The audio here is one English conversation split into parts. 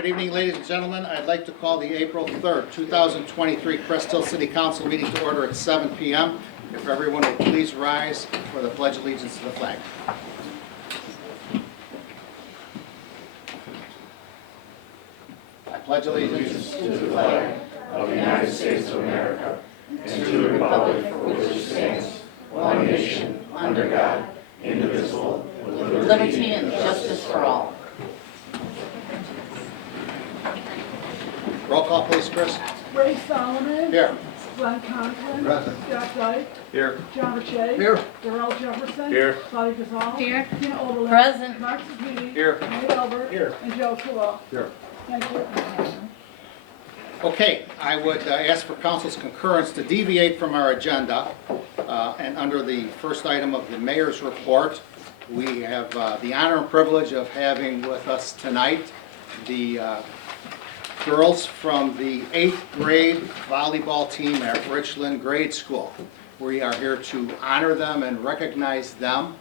good evening, ladies and gentlemen. I'd like to call the April 3rd, 2023 Crest Hill City Council meeting to order at 7 p.m. If everyone will please rise for the Pledge of Allegiance to the flag. I pledge allegiance to the flag of the United States of America and to the republic for which it stands, one nation, under God, indivisible, with liberty and justice for all. Roll call, please, Chris. Ray Solomon. Here. Glenn Conklin. Present. Scott Dyke. Here. John Verche. Here. Darrell Jefferson. Here. Claudia Gazal. Here. Tina Oberlin. Present. Mark Sepiti. Here. Nate Albert. Here. And Joe Coolwell. Here. Thank you. Okay, I would ask for council's concurrence to deviate from our agenda. And under the first item of the mayor's report, we have the honor and privilege of having with us tonight the girls from the 8th grade volleyball team at Richland Grade School. We are here to honor them and recognize them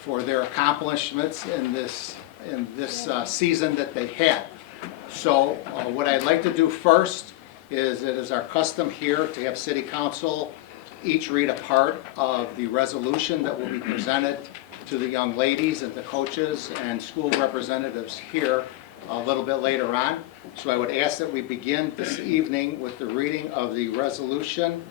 for their accomplishments in this season that they had. So what I'd like to do first is, it is our custom here to have City Council each read a part of the resolution that will be presented to the young ladies and the coaches and school representatives here a little bit later on. So I would ask that we begin this evening with the reading of the resolution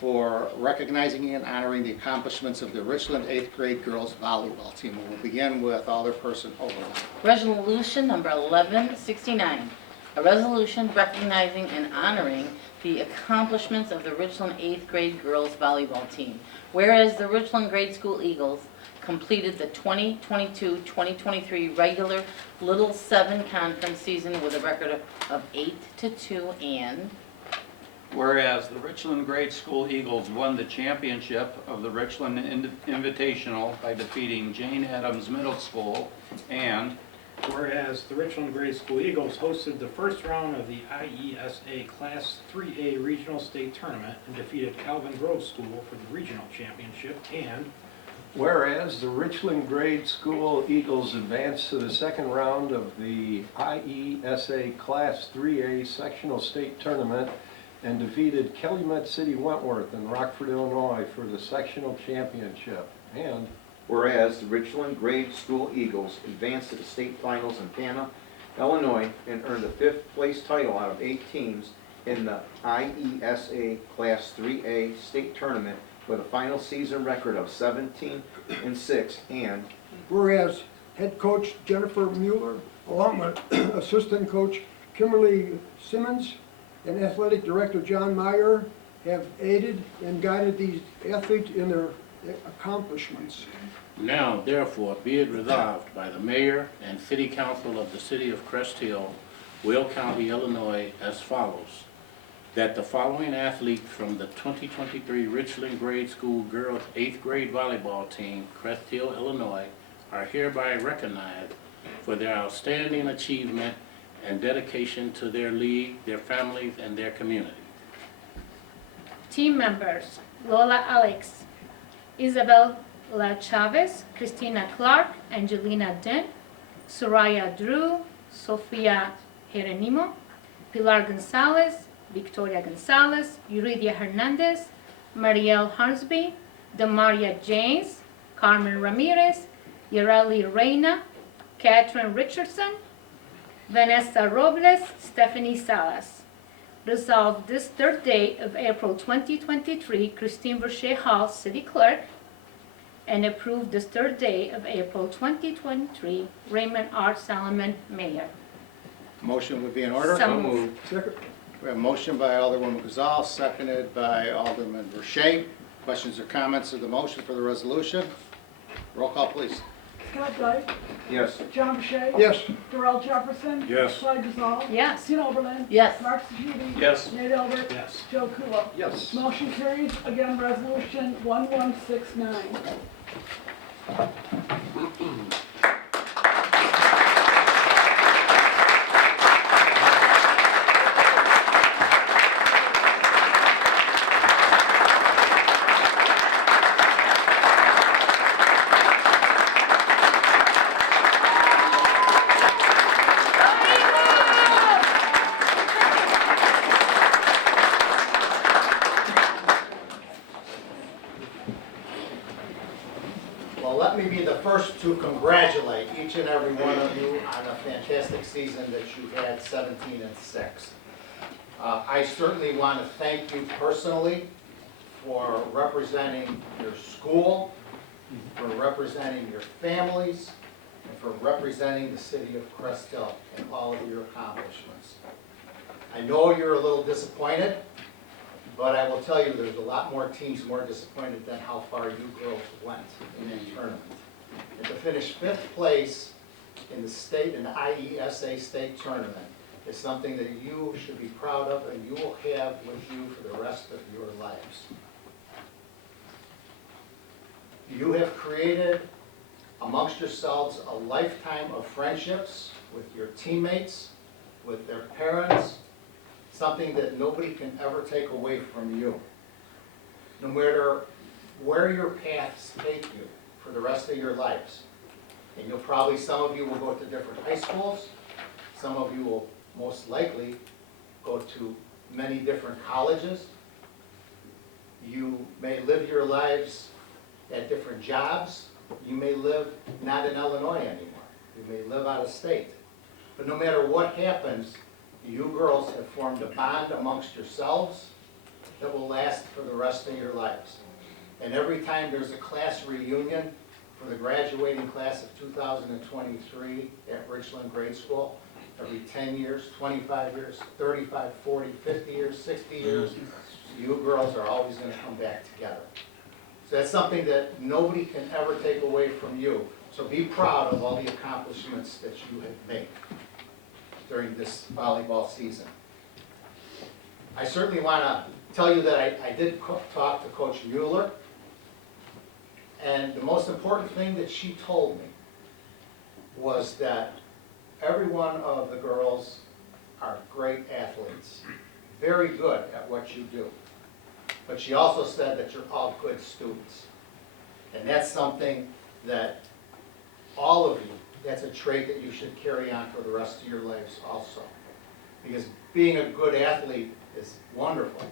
for recognizing and honoring the accomplishments of the Richland 8th grade girls volleyball team. And we'll begin with Alderperson Oberlin. Resolution number 1169, a resolution recognizing and honoring the accomplishments of the Richland 8th grade girls volleyball team. Whereas the Richland Grade School Eagles completed the 2022-2023 regular Little 7 conference season with a record of 8-2, and whereas the Richland Grade School Eagles won the championship of the Richland Invitational by defeating Jane Addams Middle School, and whereas the Richland Grade School Eagles hosted the first round of the IESA Class 3A Regional State Tournament and defeated Calvin Grove School for the regional championship, and whereas the Richland Grade School Eagles advanced to the second round of the IESA Class 3A Sectional State Tournament and defeated Calumet City Wentworth in Rockford, Illinois for the sectional championship, and whereas the Richland Grade School Eagles advanced to the state finals in Panna, Illinois, and earned a 5th place title out of 8 teams in the IESA Class 3A state tournament with a final season record of 17-6, and whereas head coach Jennifer Mueller, along with assistant coach Kimberly Simmons and athletic director John Meyer, have aided and guided these athletes in their accomplishments. Now, therefore, be it resolved by the Mayor and City Council of the City of Crest Hill, Will County, Illinois, as follows: that the following athletes from the 2023 Richland Grade School Girls 8th grade volleyball team, Crest Hill, Illinois, are hereby recognized for their outstanding achievement and dedication to their league, their families, and their community. Team members: Lola Alex, Isabella Chavez, Christina Clark, Angelina Den, Soraya Drew, Sofia Jeronimo, Pilar Gonzalez, Victoria Gonzalez, Yuridia Hernandez, Marielle Harsby, Damaria James, Carmen Ramirez, Yareli Reina, Catherine Richardson, Vanessa Robles, Stephanie Salas. Resolved this 3rd day of April 2023, Christine Verche Hall, City Clerk, and approved this 3rd day of April 2023, Raymond R. Solomon, Mayor. Motion would be in order. So moved. Second. We have a motion by Alderwoman Gazal, seconded by Alderman Verche. Questions or comments of the motion for the resolution? Roll call, please. Scott Dyke. yes. John Verche. Yes. Darrell Jefferson. Yes. Claudia Gazal. Yes. Tina Oberlin. yes. Mark Sepiti. Yes. Nate Albert. yes. Joe Coolwell. yes. Motion carries. Again, resolution 1169. Let me be the first to congratulate each and every one of you on a fantastic season that you had, 17-6. I certainly want to thank you personally for representing your school, for representing your families, and for representing the city of Crest Hill in all of your accomplishments. I know you're a little disappointed, but I will tell you there's a lot more teams more disappointed than how far you girls went in that tournament. And to finish 5th place in the state, in the IESA state tournament, is something that you should be proud of and you will have with you for the rest of your lives. You have created amongst yourselves a lifetime of friendships with your teammates, with their parents, something that nobody can ever take away from you. No matter where your paths take you for the rest of your lives. And you'll probably, some of you will go to different high schools, some of you will most likely go to many different colleges. You may live your lives at different jobs. You may live not in Illinois anymore. You may live out of state. But no matter what happens, you girls have formed a bond amongst yourselves that will last for the rest of your lives. And every time there's a class reunion for the graduating class of 2023 at Richland Grade School, every 10 years, 25 years, 35, 40, 50 years, 60 years, you girls are always going to come back together. So that's something that nobody can ever take away from you. So be proud of all the accomplishments that you have made during this volleyball season. I certainly want to tell you that I did talk to Coach Mueller, and the most important thing that she told me was that every one of the girls are great athletes, very good at what you do. But she also said that you're all good students. And that's something that all of you, that's a trait that you should carry on for the rest of your lives also. Because being a good athlete is wonderful,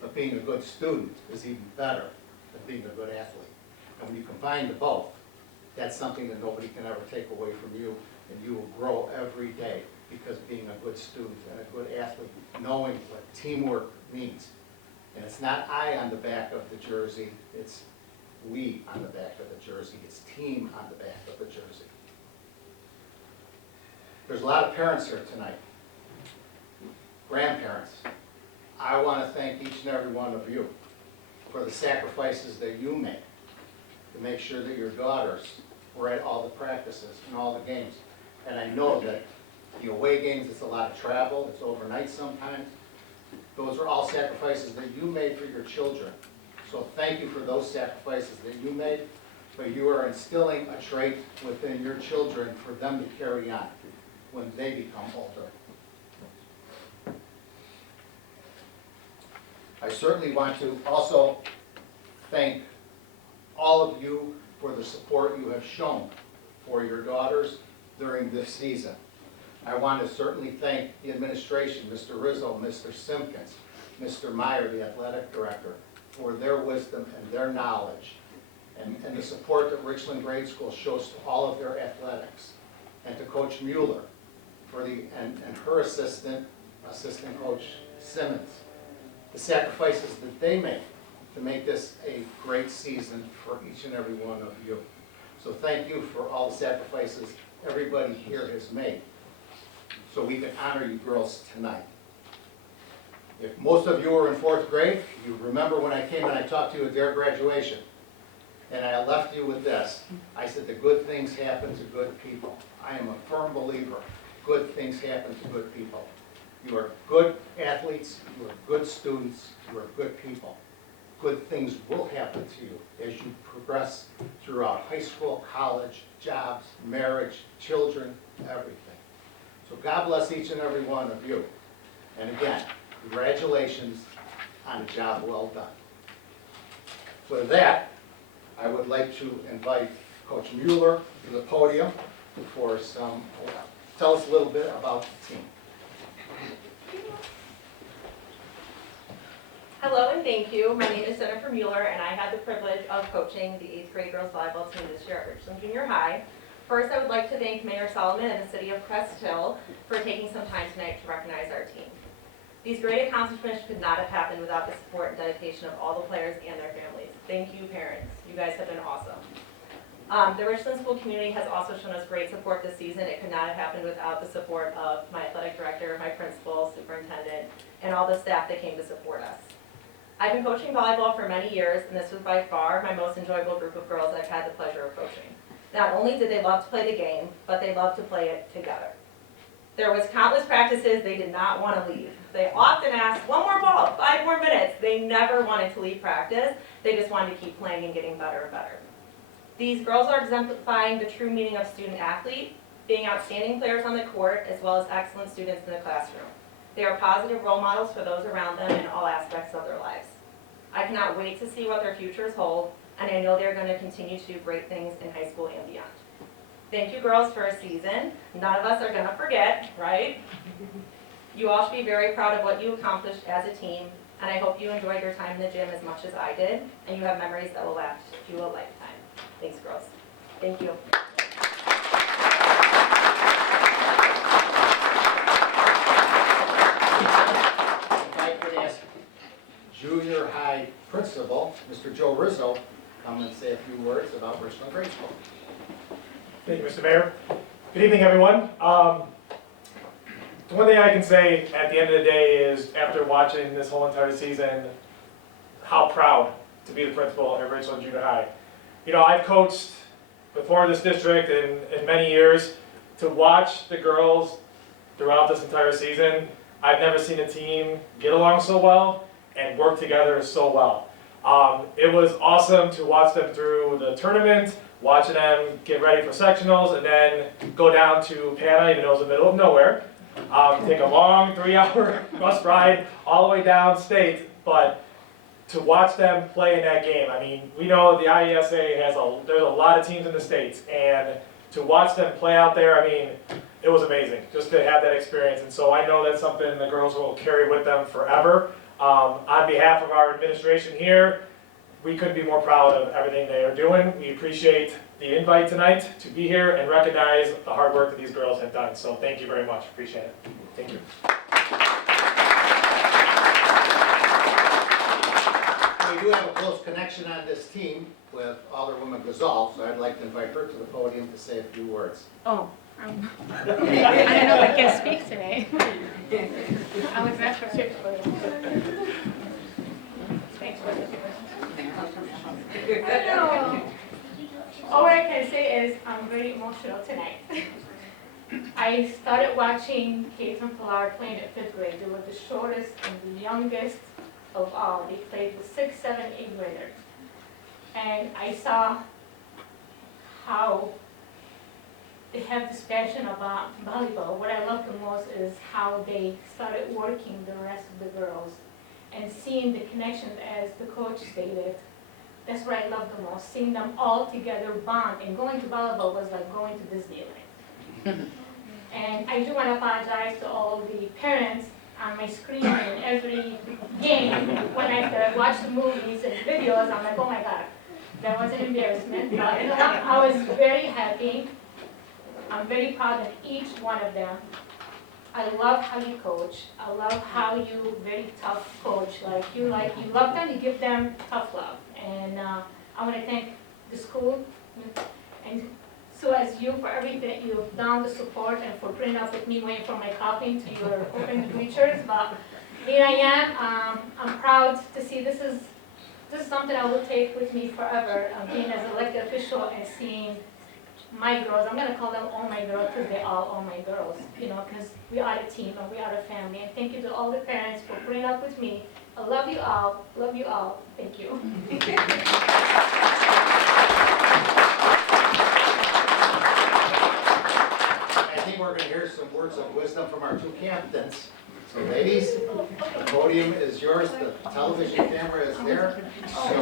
but being a good student is even better than being a good athlete. And when you combine the both, that's something that nobody can ever take away from you, and you will grow every day because being a good student and a good athlete, knowing what teamwork means. And it's not I on the back of the jersey, it's we on the back of the jersey, it's team on the back of the jersey. There's a lot of parents here tonight, grandparents. I want to thank each and every one of you for the sacrifices that you make to make sure that your daughters were at all the practices and all the games. And I know that the away games, it's a lot of travel, it's overnight sometimes. Those are all sacrifices that you made for your children. So thank you for those sacrifices that you made, but you are instilling a trait within your children for them to carry on when they become older. I certainly want to also thank all of you for the support you have shown for your daughters during this season. I want to certainly thank the administration, Mr. Rizzo, Mr. Simpkins, Mr. Meyer, the athletic director, for their wisdom and their knowledge and the support that Richland Grade School shows to all of their athletics. And to Coach Mueller for and her assistant coach Simmons, the sacrifices that they make this a great season for each and every one of you. So thank you for all the sacrifices everybody here has made, so we can honor you girls tonight. If most of you were in 4th grade, you remember when I came and I talked to you at their graduation, and I left you with this. I said, the good things happen to good people. I am a firm believer, good things happen to good people. You are good athletes, you are good students, you are good people. Good things will happen to you as you progress throughout high school, college, jobs, marriage, children, everything. So God bless each and every one of you. And again, congratulations on a job well done. So with that, I would like to invite Coach Mueller to the podium for some, tell us a little bit about the team. Hello and thank you. My name is Jennifer Mueller and I had the privilege of coaching the 8th grade girls volleyball team this year at Richland Junior High. First, I would like to thank Mayor Solomon and the city of Crest Hill for taking some time tonight to recognize our team. These great accomplishments could not have happened without the support and dedication of all the players and their families. Thank you, parents. You guys have been awesome. The Richland school community has also shown us great support this season. It could not have happened without the support of my athletic director, my principal, superintendent, and all the staff that came to support us. I've been coaching volleyball for many years, and this was by far my most enjoyable group of girls I've had the pleasure of coaching. Not only did they love to play the game, but they loved to play it together. There was countless practices they did not want to leave. They often asked, one more ball, 5 more minutes. They never wanted to leave practice. They just wanted to keep playing and getting better and better. These girls are exemplifying the true meaning of student athlete, being outstanding players on the court, as well as excellent students in the classroom. They are positive role models for those around them in all aspects of their lives. I cannot wait to see what their futures hold, and I know they're going to continue to do great things in high school and beyond. Thank you, girls, for a season none of us are going to forget, right? You all should be very proud of what you accomplished as a team, and I hope you enjoyed your time in the gym as much as I did, and you have memories that will last you a lifetime. Thanks, girls. Thank you. If I could ask junior high principal, Mr. Joe Rizzo, come and say a few words about Richland Grade School. Thank you, Mr. Mayor. Good evening, everyone. The one thing I can say at the end of the day is, after watching this whole entire season, how proud to be the principal at Richland Junior High. You know, I've coached before this district in many years. To watch the girls throughout this entire season, I've never seen a team get along so well and work together so well. It was awesome to watch them through the tournament, watching them get ready for sectionals, and then go down to Pana, even though it was in the middle of nowhere. Take a long 3-hour bus ride all the way down state, but to watch them play in that game, I mean, we know the IESA there's a lot of teams in the States, and to watch them play out there, I mean, it was amazing just to have that experience. And so I know that's something the girls will carry with them forever. On behalf of our administration here, we couldn't be more proud of everything they are doing. We appreciate the invite tonight to be here and recognize the hard work that these girls have done. So thank you very much. Appreciate it. Thank you. We do have a close connection on this team with Alderwoman Gazal, so I'd like to invite her to the podium to say a few words. Oh, I don't know if I can speak today. I was asked for it. Thanks for the all I can say is I'm very emotional tonight. I started watching Hazen Pilar playing at 5th grade. They were the shortest and the youngest of all. They played with 6th, 7th, 8th graders. And I saw how they have this passion about volleyball. What I love the most is how they started working the rest of the girls and seeing the connections, as the coach stated. That's what I love the most, seeing them all together bond. And going to volleyball was like going to Disneyland. And I do want to apologize to all the parents on my screen in every game. When I watch the movies and videos, I'm like, oh my God, that was an embarrassment. But I was very happy. I'm very proud of each one of them. I love how you coach. I love how you very tough coach. You love them, you give them tough love. And I want to thank the school and so as you for everything that you've done, the support, and for putting up with me waiting for my coffee to your open bleachers. But here I am. I'm proud to see this is something I will take with me forever. Being as an elected official and seeing my girls. I'm going to call them all my girls because they are all my girls. You know, because we are a team and we are a family. And thank you to all the parents for putting up with me. I love you all. Love you all. Thank you. I think we're going to hear some words of wisdom from our two captains. So ladies, the podium is yours, the television camera is there. So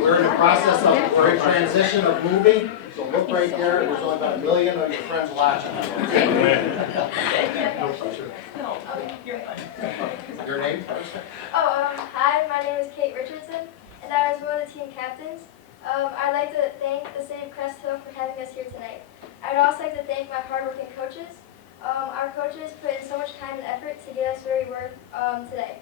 we're in the process of, we're in transition of moving, so look right there, there's only about 1 million of your friends watching. Your name? Hi, my name and I was one of the team captains. I'd like to thank the City of Crest Hill for having us here tonight. I'd also like to thank my hardworking coaches. Our coaches put in so much time and effort to get us where we were today,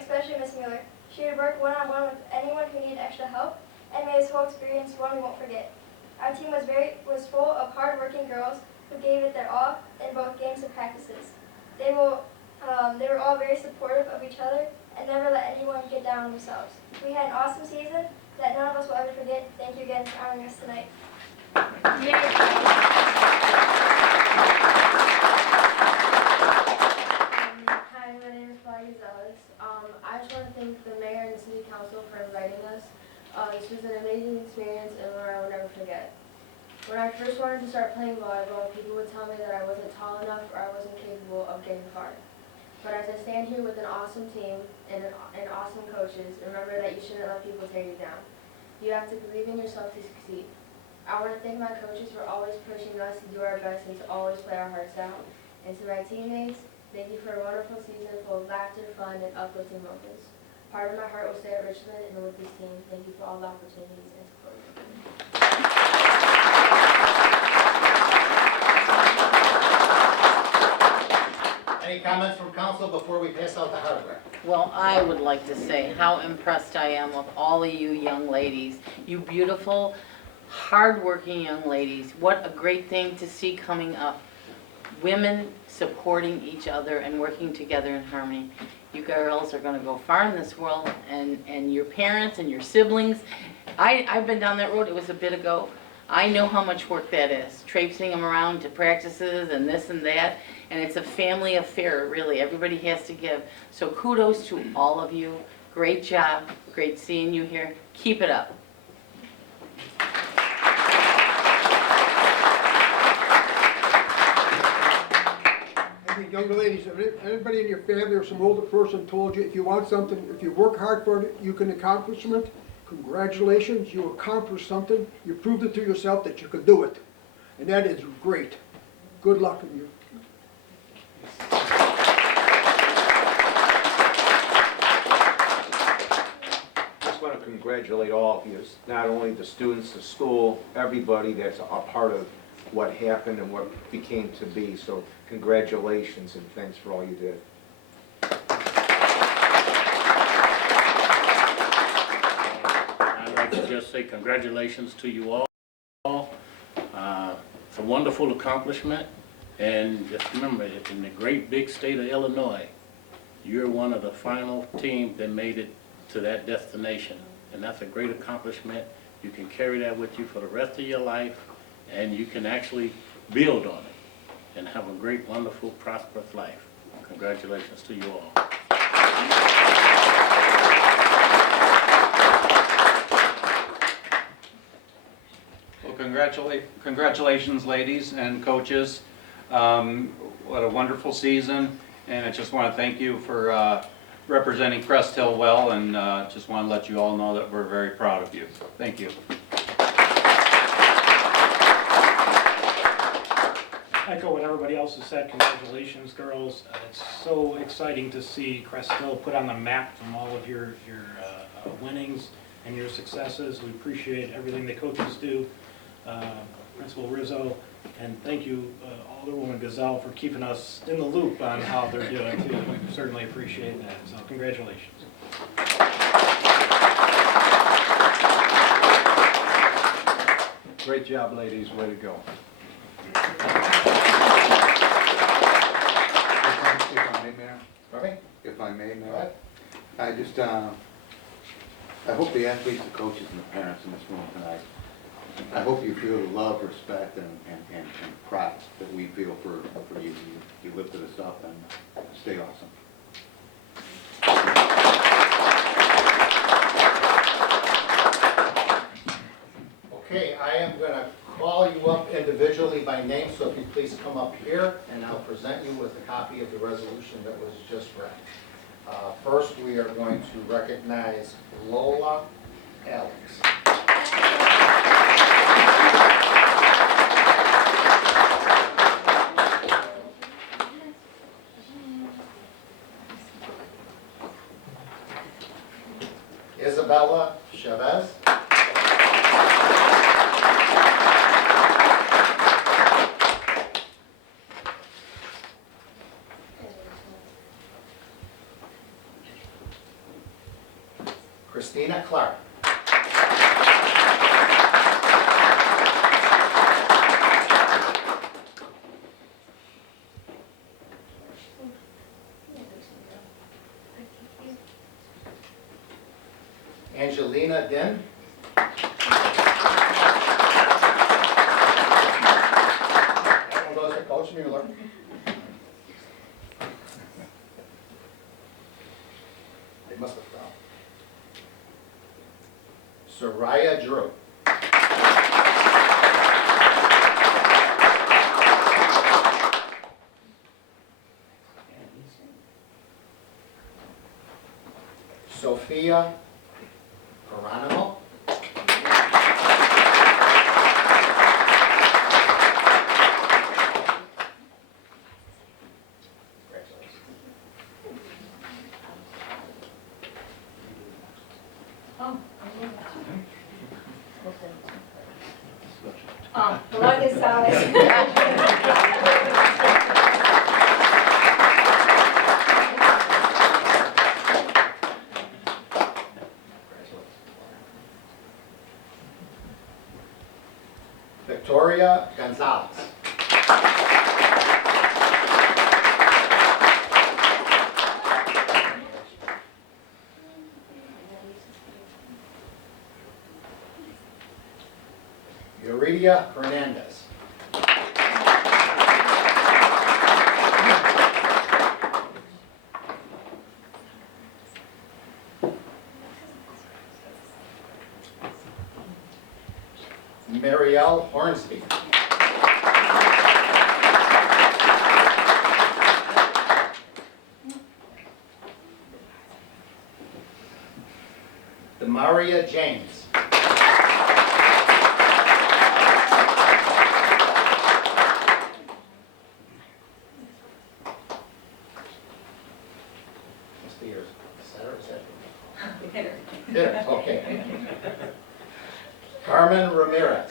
especially Miss Mueller. She would work one-on-one with anyone who needed extra help and made this whole experience one we won't forget. Our team was full of hard-working girls who gave it their all in both games and practices. They were all very supportive of each other and never let anyone get down on themselves. We had an awesome season that none of us will ever forget. Thank you again for honoring us tonight. Hi, my name is Claudia Zealous. I just want to thank the mayor and the city council for inviting us. This was an amazing experience and one I will never forget. When I first wanted to start playing volleyball, people would tell me that I wasn't tall enough or I wasn't capable of getting far. But as I stand here with an awesome team and awesome coaches, remember that you shouldn't let people tear you down. You have to believe in yourself to succeed. I want to thank my coaches for always pushing us to do our best and to always play our hearts out. And to my teammates, thank you for a wonderful season full of laughter, fun, and uplifting moments. Part of my heart will stay at Richland and with this team. Thank you for all the opportunities and support. Any comments from council before we pass out the hardware? Well, I would like to say how impressed I am with all of you young ladies. You beautiful, hardworking young ladies. What a great thing to see coming up. Women supporting each other and working together in harmony. You girls are going to go far in this world, and your parents and your siblings. I've been down that road. It was a bit ago. I know how much work that is, traipsing them around to practices and this and that, and it's a family affair, really. Everybody has to give. So kudos to all of you. Great job. Great seeing you here. Keep it up. I think, young ladies, if anybody in your family or some older person told you if you want something, if you work hard for it, you can accomplish it, congratulations, you accomplished something. You proved it to yourself that you could do it. And that is great. Good luck to you. I just want to congratulate all of you, not only the students, the school, everybody that's a part of what happened and what became to be. So congratulations and thanks for all you did. I'd like to just say congratulations to you all. It's a wonderful accomplishment, and just remember, in the great big state of Illinois, you're one of the final teams that made it to that destination, and that's a great accomplishment. You can carry that with you for the rest of your life, and you can actually build on it and have a great, wonderful, prosperous life. Congratulations to you all. Well, congratulations, ladies and coaches. What a wonderful season, and I just want to thank you for representing Crest Hill well, and just want to let you all know that we're very proud of you. Thank you. Echo what everybody else has said. Congratulations, girls. It's so exciting to see Crest Hill put on the map from all of your winnings and your successes. We appreciate everything the coaches do. Principal Rizzo, and thank you, Alderwoman Gazelle, for keeping us in the loop on how they're doing too. We certainly appreciate that. So congratulations. Great job, ladies. Way to go. If I may, Mayor, I just, I hope the athletes, the coaches, and the parents in this room tonight, I hope you feel the love, respect, and pride that we feel for you. You lifted us up, and stay awesome. Okay, I am going to call you up individually by name, so if you please come up here, and I'll present you with a copy of the resolution that was just read. First, we are going to recognize Lola Alex. Isabella Chavez. Christina Clark. Angelina Din. That one goes to Coach Mueller. They must have found. Soraya Drew. Sophia Geronimo. Victoria Gonzalez. Yuridia Hernandez. Marielle Hornsby. Demaria James. What's the years? Center or second? Hitter. Hitter, okay. Carmen Ramirez.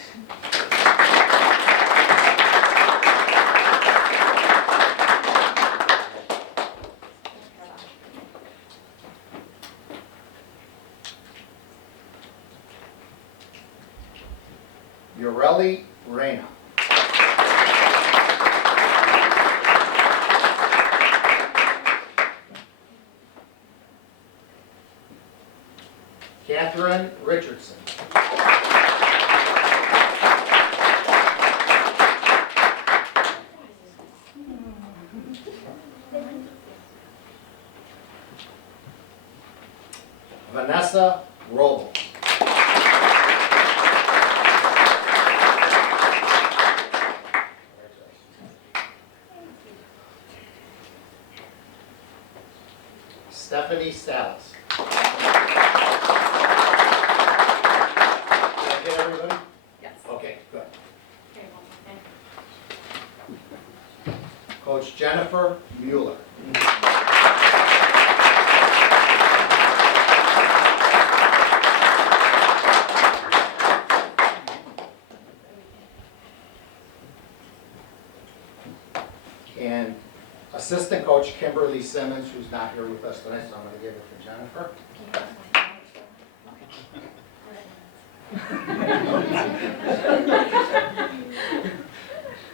Ureli Reyna. Catherine Richardson. Vanessa Robles. Stephanie Salas. Did I get everybody? Yes. Okay, good. Coach Jennifer Mueller. And assistant coach Kimberly Simmons, who's not here with us tonight, so I'm going to give it to Jennifer.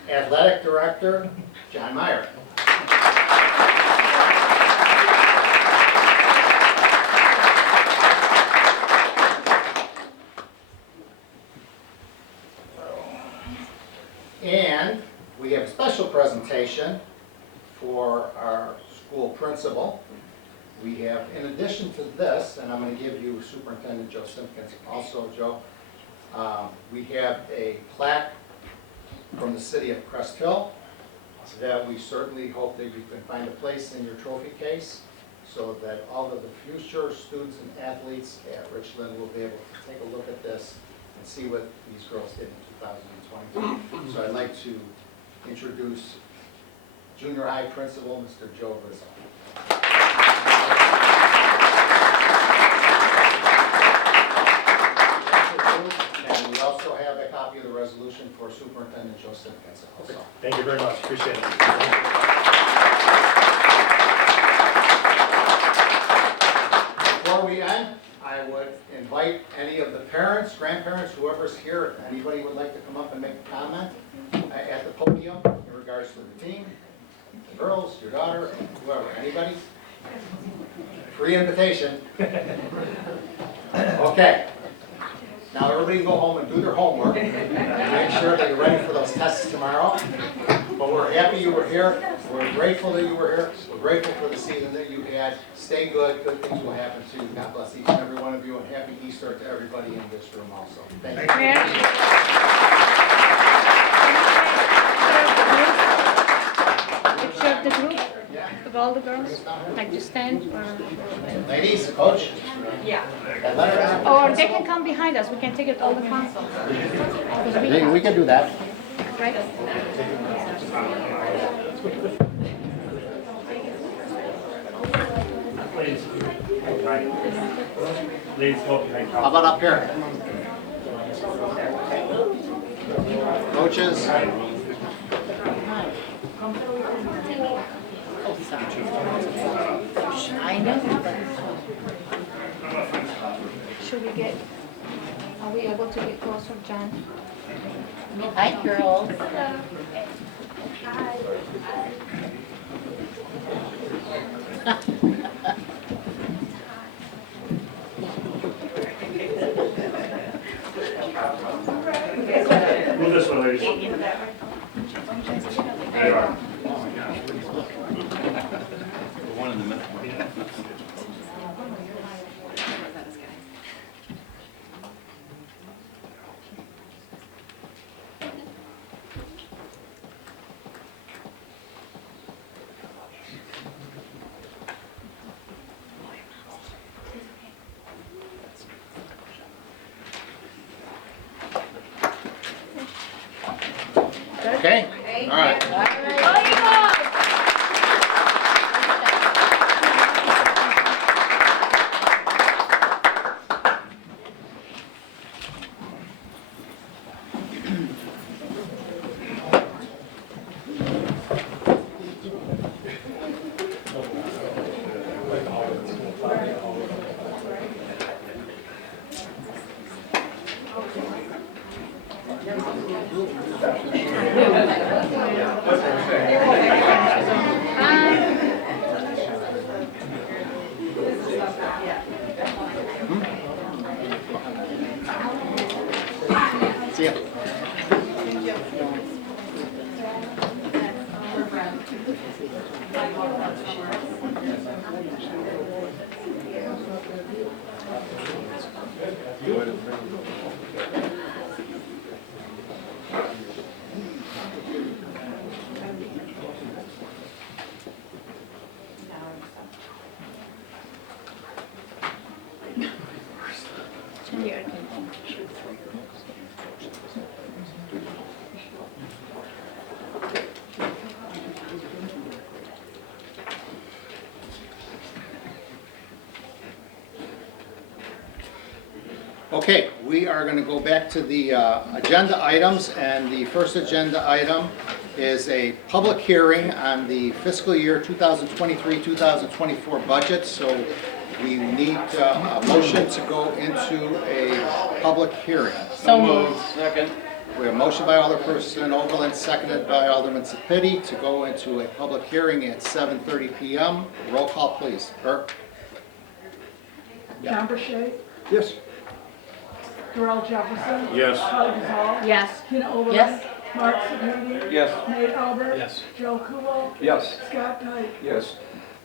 Athletic director John Meyer. And we have a special presentation for our school principal. We have, in addition to this, and I'm going to give you Superintendent Joe Simpkins also, Joe, we have a plaque from the city of Crest Hill that we certainly hope that you can find a place in your trophy case so that all of the future students and athletes at Richland will be able to take a look at this and see what these girls did in 2022. So I'd like to introduce junior high principal, Mr. Joe Rizzo. significance also. Thank you very much, appreciate it. Before we end, I would invite any of the parents, grandparents, whoever's here, if anybody would like to come up and make a comment at the podium in regards to the team, the girls, your daughter, whoever, anybody? Free invitation. Okay. Now everybody go home and do their homework and make sure that you're ready for those tests tomorrow. But we're happy you were here. We're grateful that you were here. We're grateful for the season that you had. Stay good. Good things will happen to you. God bless each and every one of you, and happy Easter to everybody in this room also. Thank you. Picture of the group, of all the girls, like to stand or... Ladies, coach? Yeah. Or they can come behind us, we can take it all the council. We can do that. Right? Please. Please go behind. How about up here? Coaches? I know. Should we get, are we able to get closer, John? Hi, girls. Move this way, ladies. There you are. One in the middle. Okay, all right. See ya. Turn the aircon on. Okay, we are going to go back to the agenda items, and the first agenda item is a public hearing on the fiscal year 2023-2024 budget. So we need a motion to go into a public hearing. So moved. Second. We have a motion by Alderperson Overland, seconded by Alderman Sapiti, to go into a public hearing at 7:30 PM. Roll call, please. Burke? John Burchett, Yes. Darrell Jefferson. Yes. Shelley Gazal. Yes. Tina Oberlin. Yes. Mark Sepiti. Yes. Nate Albert. Yes. Joe Kubal. Yes. Scott Dyke. Yes.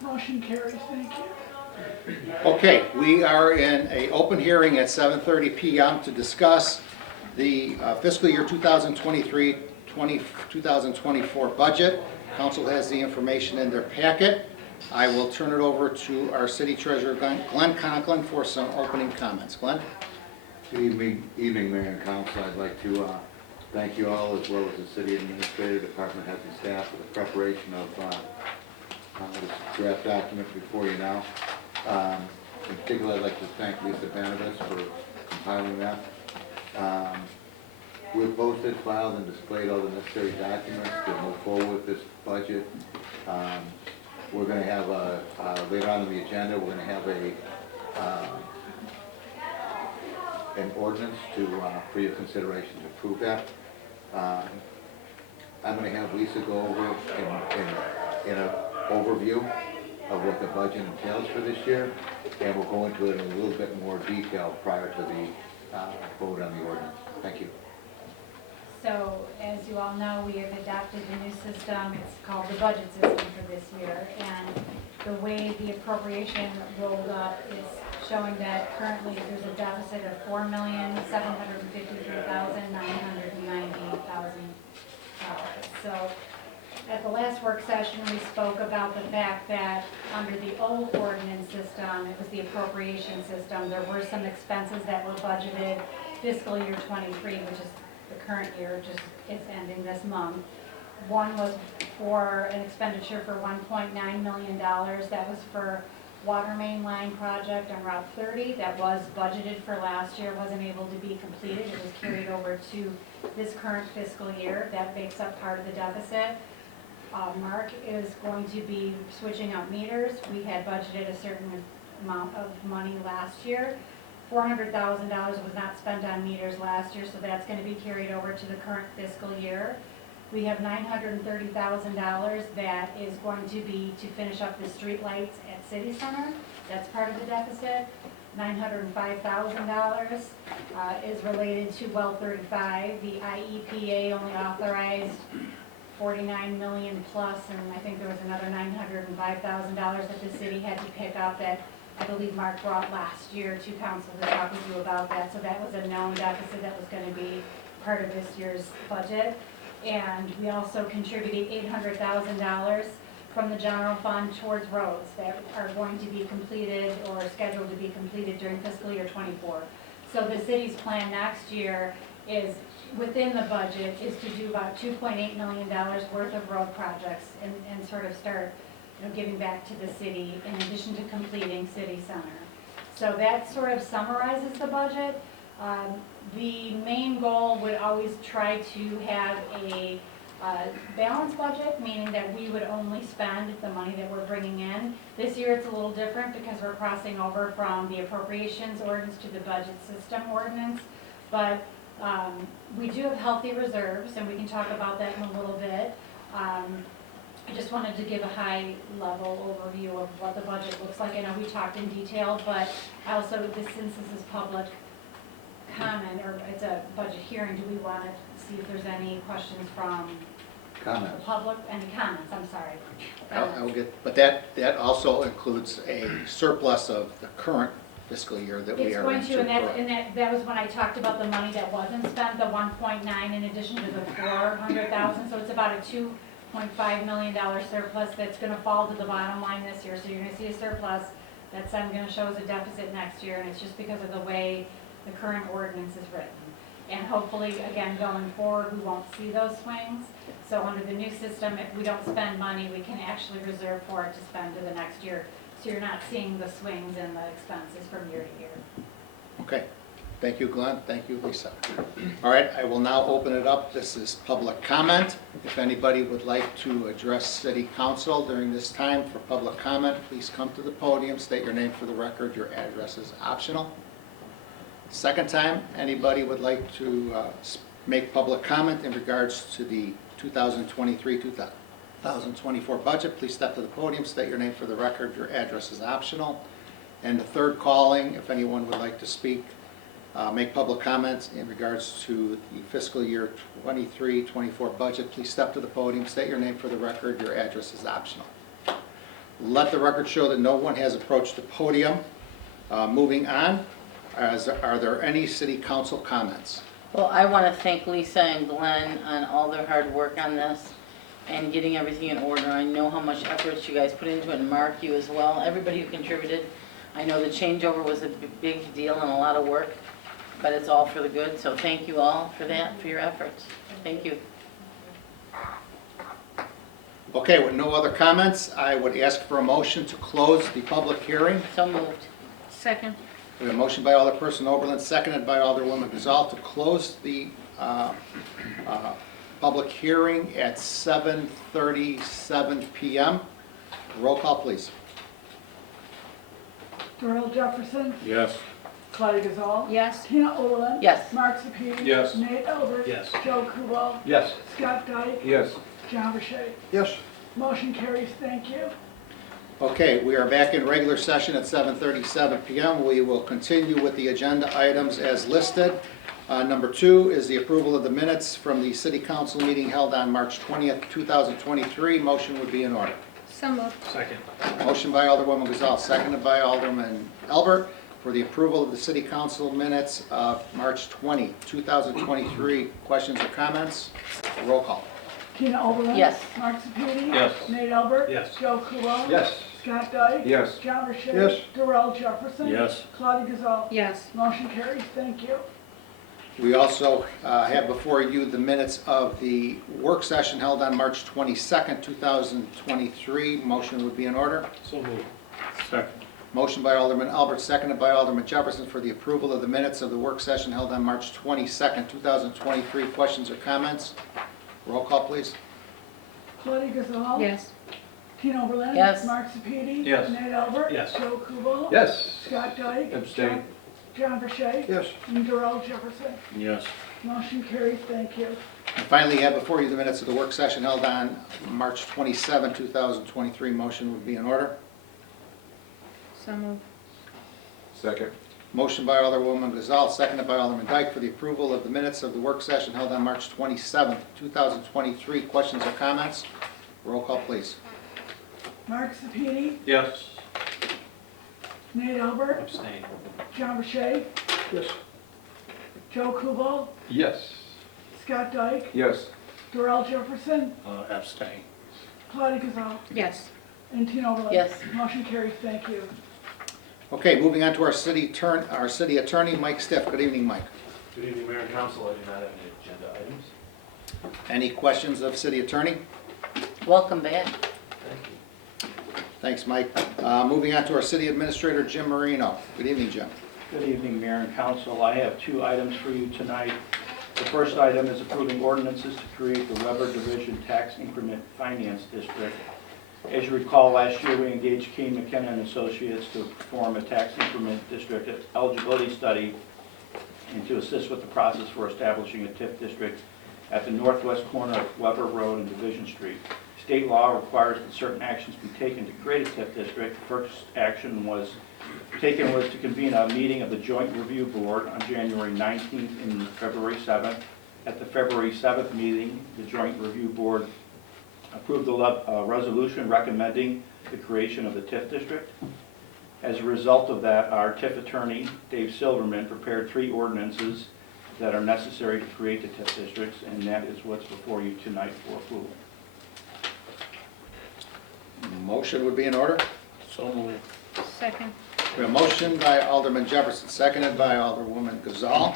Motion carries, thank you. Okay, we are in a open hearing at 7:30 PM to discuss the fiscal year 2023-2024 budget. Council has the information in their packet. I will turn it over to our city treasurer, Glenn Conklin, for some opening comments. Glenn? Good evening, Mayor and Council. I'd like to thank you all, as well as the city administrator, department heads and staff, for the preparation of this draft document before you now. In particular, I'd like to thank Lisa Banabas for compiling that. We've posted, filed, and displayed all the necessary documents to move forward with this budget. We're gonna have later on in the agenda, we're gonna have an ordinance for your consideration to approve that. I'm gonna have Lisa go over in an overview of what the budget entails for this year, and we'll go into it in a little bit more detail prior to the vote on the ordinance. Thank you. So, as you all know, we have adopted a new system, it's called the budget system for this year, and the way the appropriation rolled up is showing that currently there's a deficit of $4,753,990,000. So, at the last work session, we spoke about the fact that under the old ordinance system, it was the appropriation system, there were some expenses that were budgeted fiscal year '23, which is the current year, just is ending this month. One was for an expenditure for $1.9 million. That was for water main line project on Route 30 that was budgeted for last year, wasn't able to be completed. It was carried over to this current fiscal year. That makes up part of the deficit. Mark is going to be switching out meters. We had budgeted a certain amount of money last year. $400,000 was not spent on meters last year, so that's going to be carried over to the current fiscal year. We have $930,000 that is going to be to finish up the street lights at City Center. That's part of the deficit. $905,000 is related to well 35. The IEPA only authorized 49 million plus, and I think there was another $905,000 that the city had to pick up that I believe Mark brought last year to council to talk with you about that. So that was a known deficit that was going to be part of this year's budget. And we also contributed $800,000 from the general fund towards roads that are going to be completed or scheduled to be completed during fiscal year '24. So the city's plan next year is, within the budget, is to do about $2.8 million worth of road projects and sort of start giving back to the city in addition to completing City Center. So that sort of summarizes the budget. The main goal would always try to have a balanced budget, meaning that we would only spend the money that we're bringing in. This year it's a little different because we're crossing over from the appropriations ordinance to the budget system ordinance. But we do have healthy reserves, and we can talk about that in a little bit. I just wanted to give a high-level overview of what the budget looks like. I know we talked in detail, but I also, since this is public comment, or it's a budget hearing, do we want to see if there's any questions from the public? Any comments, I'm sorry. I'll get, but that also includes a surplus of the current fiscal year that we are in. It's going to, and that was when I talked about the money that wasn't spent, the 1.9 in addition to the 400,000, so it's about a $2.5 million surplus that's going to fall to the bottom line this year. So you're going to see a surplus that's then going to show as a deficit next year, and it's just because of the way the current ordinance is written. And hopefully, again, going forward, we won't see those swings. So under the new system, if we don't spend money, we can actually reserve for it to spend to the next year. So you're not seeing the swings in the expenses from year to year. Okay. Thank you, Glenn. Thank you, Lisa. All right, I will now open it up. This is public comment. If anybody would like to address City Council during this time for public comment, please come to the podium, state your name for the record. Your address is optional. Second time, anybody would like to make public comment in regards to the 2023-2024 budget, please step to the podium, state your name for the record. Your address is optional. And the third calling, if anyone would like to speak, make public comments in regards to the fiscal year 23-24 budget, please step to the podium, state your name for the record. Your address is optional. Let the record show that no one has approached the podium. Moving on, are there any City Council comments? Well, I want to thank Lisa and Glenn on all their hard work on this and getting everything in order. I know how much effort you guys put into it, and Mark, you as well, everybody who contributed. I know the changeover was a big deal and a lot of work, but it's all for the good, so thank you all for that, for your efforts. Thank you. Okay, with no other comments, I would ask for a motion to close the public hearing. So moved. Second. We have a motion by Alderperson Oberlin, seconded by Alderwoman Gazal, to close the public hearing at 7:37 PM. Roll call, please. Darrell Jefferson, Yes. Claudia Gazal. Yes. Tina Oberlin. Yes. Mark Sepiti. Yes. Nate Albert. Yes. Joe Kubal. Yes. Scott Dyke. Yes. John Rashay. Yes. Motion carries, thank you. Okay, we are back in regular session at 7:37 PM. We will continue with the agenda items as listed. Number 2 is the approval of the minutes from the city council meeting held on March 20th, 2023. Motion would be in order. So moved. Second. Motion by Alderwoman Gazal, seconded by Alderman Albert for the approval of the city council minutes of March 20, 2023. Questions or comments? Roll call. Tina Oberlin. Yes. Mark Sepiti. Yes. Nate Albert. Yes. Joe Kubal. Yes. Scott Dyke. Yes. John Rashay. Yes. Darrell Jefferson. Yes. Claudia Gazal. Yes. Motion carries, thank you. We also have before you the minutes of the work session held on March 22nd, 2023. Motion would be in order. So moved. Second. Motion by Alderman Albert, seconded by Alderman Jefferson for the approval of the minutes of the work session held on March 22nd, 2023. Questions or comments? Roll call, please. Claudia Gazal. Yes. Tina Oberlin. Yes. Mark Sepiti. Yes. Nate Albert. Yes. Joe Kubal. Yes. Scott Dyke. Abstain. John Rashay. Yes. And Darrell Jefferson. Yes. Motion carries, thank you. And finally, you have before you the minutes of the work session held on March 27, 2023. Motion would be in order. So moved. Second. Motion by Alderwoman Gazal, seconded by Alderman Dyke for the approval of the minutes of the work session held on March 27, 2023. Questions or comments? Roll call, please. Mark Sepiti. Yes. Nate Albert. Abstain. John Rashay. Yes. Joe Kubal. Yes. Scott Dyke. Yes. Darrell Jefferson. Abstain. Claudia Gazal. Yes. And Tina Oberlin. Yes. Motion carries, thank you. Okay, moving on to our city attorney, Mike Stiff. Good evening, Mike. Good evening, Mayor and Council. I do not have any agenda items. Any questions of city attorney? Welcome back. Thank you. Thanks, Mike. Moving on to our city administrator, Jim Marino. Good evening, Jim. Good evening, Mayor and Council. I have 2 items for you tonight. The first item is approving ordinances to create the Weber Division Tax Increment Finance District. As you recall, last year we engaged Kane McKenna and Associates to perform a tax increment district eligibility study and to assist with the process for establishing a TIF district at the northwest corner of Weber Road and Division Street. State law requires that certain actions be taken to create a TIF district. The first action was to convene a meeting of the Joint Review Board on January 19th and February 7th. At the February 7th meeting, the Joint Review Board approved the resolution recommending the creation of the TIF district. As a result of that, our TIF attorney, Dave Silverman, prepared 3 ordinances that are necessary to create the TIF districts, and that is what's before you tonight for approval. Motion would be in order. So moved. Second. We have a motion by Alderman Jefferson, seconded by Alderwoman Gazal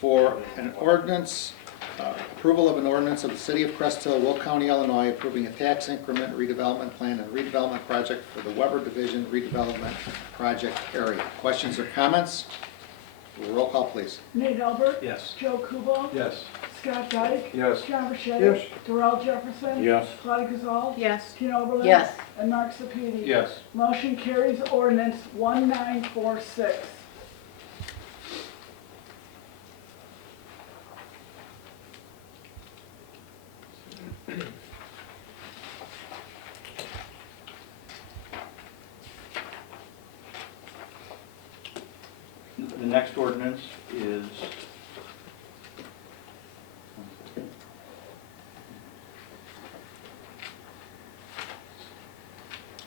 for an ordinance, approval of an ordinance of the City of Crest Hill, Will County, Illinois, approving a tax increment redevelopment plan and redevelopment project for the Weber Division redevelopment project area. Questions or comments? Roll call, please. Nate Albert. Yes. Joe Kubal. Yes. Scott Dyke. Yes. John Rashay. Yes. Darrell Jefferson. Yes. Claudia Gazal. Yes. Tina Oberlin. Yes. And Mark Sepiti. Yes. Motion carries, ordinance 1946. The next ordinance is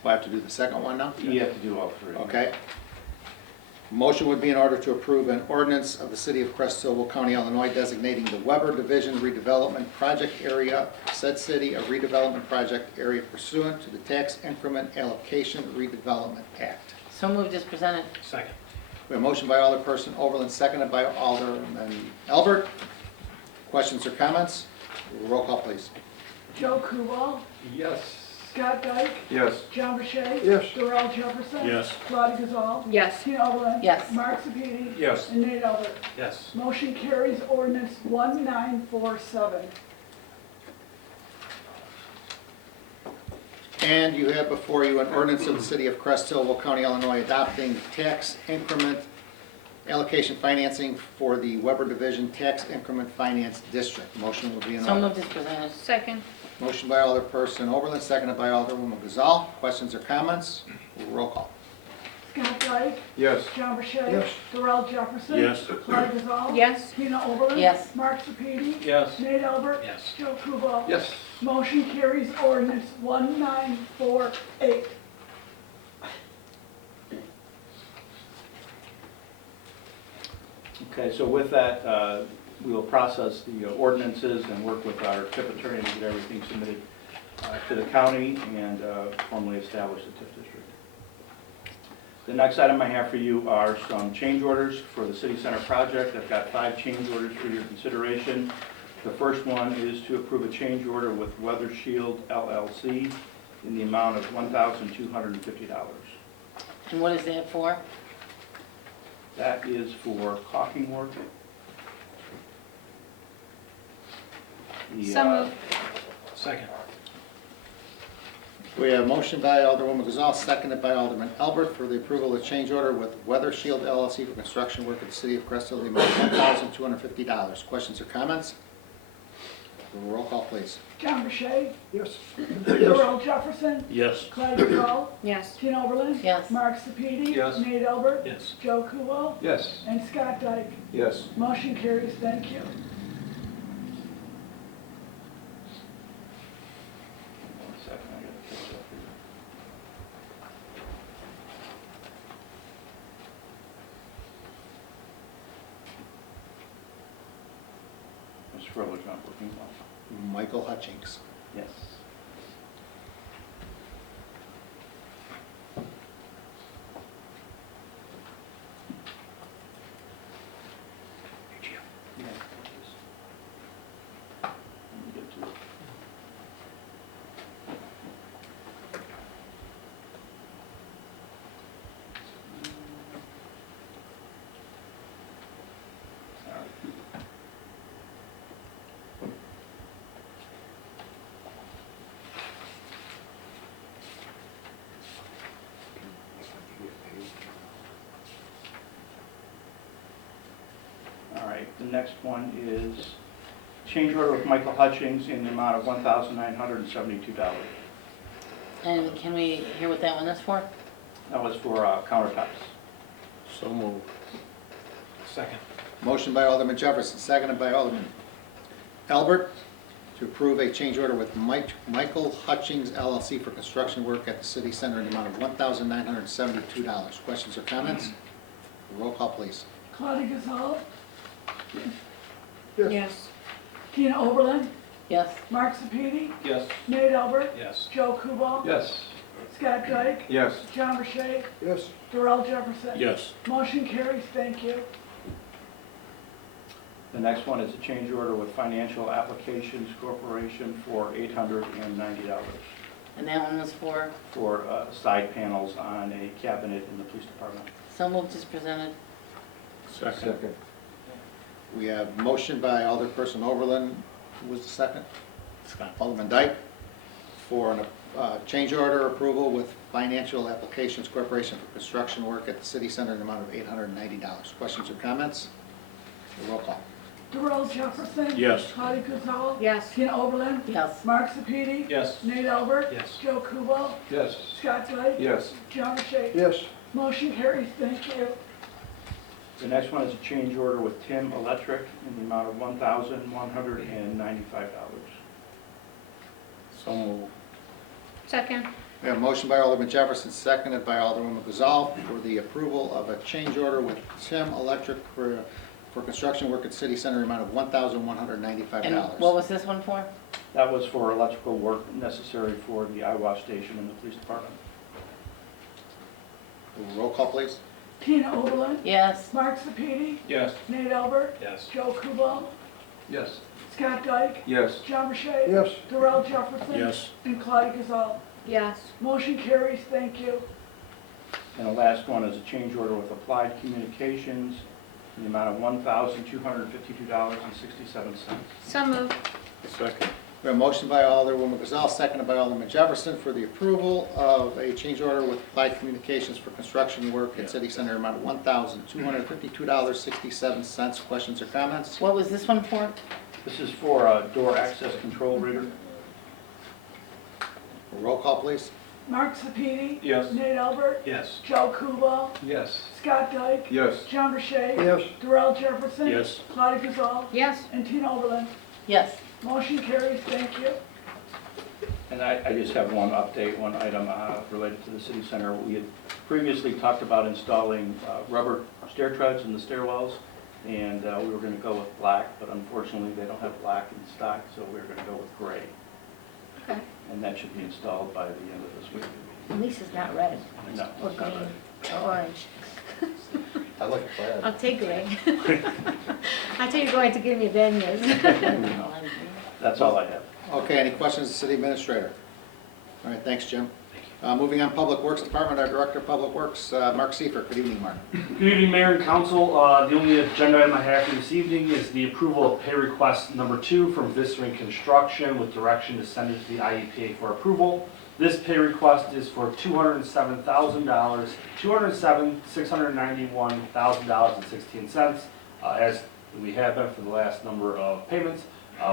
We'll have to do the second one now? you have to do all 3. Okay. Motion would be in order to approve an ordinance of the City of Crest Hill, Will County, Illinois, designating the Weber Division redevelopment project area, said city, a redevelopment project area pursuant to the Tax Increment Allocation Redevelopment Act. So moved as presented. Second. We have a motion by Alderperson Overland, seconded by Alderman Albert. Questions or comments? Roll call, please. Joe Kubal. Yes. Scott Dyke. Yes. John Burchett. Yes. Darrell Jefferson. Yes. Claudia Gazal. Yes. Tina Oberlin. Yes. Mark Sepiti. Yes. And Nate Albert. Yes. Motion carries. Ordinance 1947. And you have before you an ordinance of the City of Crest Hill, Will County, Illinois, adopting tax increment allocation financing for the Weber Division Tax Increment Finance District. Motion will be in So order. moved as presented. Second. Motion by Alderperson Oberlin, seconded by Alderwoman Gazal. Questions or comments? Roll call. Scott Dyke. Yes. John Burchett. Yes. Darrell Jefferson. Yes. Claudia Gazal. Yes. Tina Oberlin. Yes. Mark Sepiti. Yes. Nate Albert. Yes. Joe Kubal. Yes. Motion carries. Ordinance 1948. Okay, so with that, we will process the ordinances and work with our TIF attorney to get everything submitted to the county and formally establish the TIF district. The next item I have for you are some change orders for the city center project. I've got 5 change orders for your consideration. The first one is to approve a change order with Weather Shield LLC in the amount of $1,250. And what is that for? That is for caulking work. The, So moved. Second. We have a motion by Alderwoman Gazal, seconded by Alderman Albert for the approval of change order with Weather Shield LLC for construction work at the City of Crest Hill, the amount of $1,250. Questions or comments? Roll call, please. John Burchett. Yes. Darrell Jefferson. Yes. Claudia Gazal. Yes. Tina Oberlin. Yes. Mark Sepiti. Yes. Nate Albert. Yes. Joe Kubal. Yes. And Scott Dyke. Yes. Motion carries. Thank you. One second, I gotta catch up here. This scroller's not working well. Michael Hutchings. Yes. Yeah, please. Let me get to it. All right. All right, the next one is change order with Michael Hutchings in the amount of $1,972. And can we hear what that one is for? That was for countertops. So moved. Second. Motion by Alderman Jefferson, seconded by Alderman Albert to approve a change order with Michael Hutchings LLC for construction work at the City Center in the amount of $1,972. Questions or comments? Roll call, please. Claudia Gazal. Yes. Tina Oberlin. Yes. Mark Sepiti. Yes. Nate Albert. Yes. Joe Kubal. Yes. Scott Dyke. Yes. John Burchett. Yes. Darrell Jefferson. Yes. Motion carries. Thank you. The next one is a change order with Financial Applications Corporation for $890 And that one was for? for side panels on a cabinet in the police department. So moved as presented. Second. We have motion by Alderperson Oberlin, who was the second? Scott. Alderman Dyke, for a change order approval with Financial Applications Corporation for construction work at the City Center in the amount of $890. Questions or comments? Roll call. Darrell Jefferson. Yes. Claudia Gazal. Yes. Tina Oberlin. Yes. Mark Sepiti. Yes. Nate Albert. Yes. Joe Kubal. Yes. Scott Dyke. Yes. John Burchett. Yes. Motion carries. Thank you. The next one is a change order with Tim Electric in the amount of $1,195. So moved. Second. We have a motion by Alderman Jefferson, seconded by Alderwoman Gazal for the approval of a change order with Tim Electric for construction work at City Center in the amount of $1,195. And what was this one for? That was for electrical work necessary for the eyewash station in the police department. Roll call, please. Tina Oberlin. Yes. Mark Sepiti. Yes. Nate Albert. Yes. Joe Kubal. Yes. Scott Dyke. Yes. John Burchett. Yes. Darrell Jefferson. Yes. And Claudia Gazal. Yes. Motion carries, thank you. And the last one is a change order with Applied Communications in the amount of $1,252.67. So moved. Second. We have a motion by Alderwoman Gazal, seconded by Alderman Jefferson for the approval of a change order with Applied Communications for construction work at City Center amount of $1,252.67. Questions or comments? What was this one for? This is for a door access control reader. Roll call, please. Mark Sepiti. Yes. Nate Albert. Yes. Joe Kubal. Yes. Scott Dyke. Yes. John Burchett. Yes. Darrell Jefferson. Yes. Claudia Gazal. Yes. And Tina Oberlin. Yes. Motion carries, thank you. And I just have one update, one item related to the city center. We had previously talked about installing rubber stair treads in the stairwells, and we were going to go with black, but unfortunately they don't have black in stock, so we're going to go with gray. Okay. And that should be installed by the end of this week. At least it's not red No, or it's not green ready. or orange. I like plaid. I'll take gray. I thought you were going to give me bad news. That's all I have. Okay, any questions of the city administrator? All right, thanks, Jim. Moving on, Public Works Department, our Director of Public Works, Mark Seifert. Good evening, Mark. Good evening, Mayor and Council. The only agenda item I have for this evening is the approval of pay request number 2 from Vistering Construction with direction to send it to the IEPA for approval. This pay request is for $207,000, $207,691,016. As we have been for the last number of payments,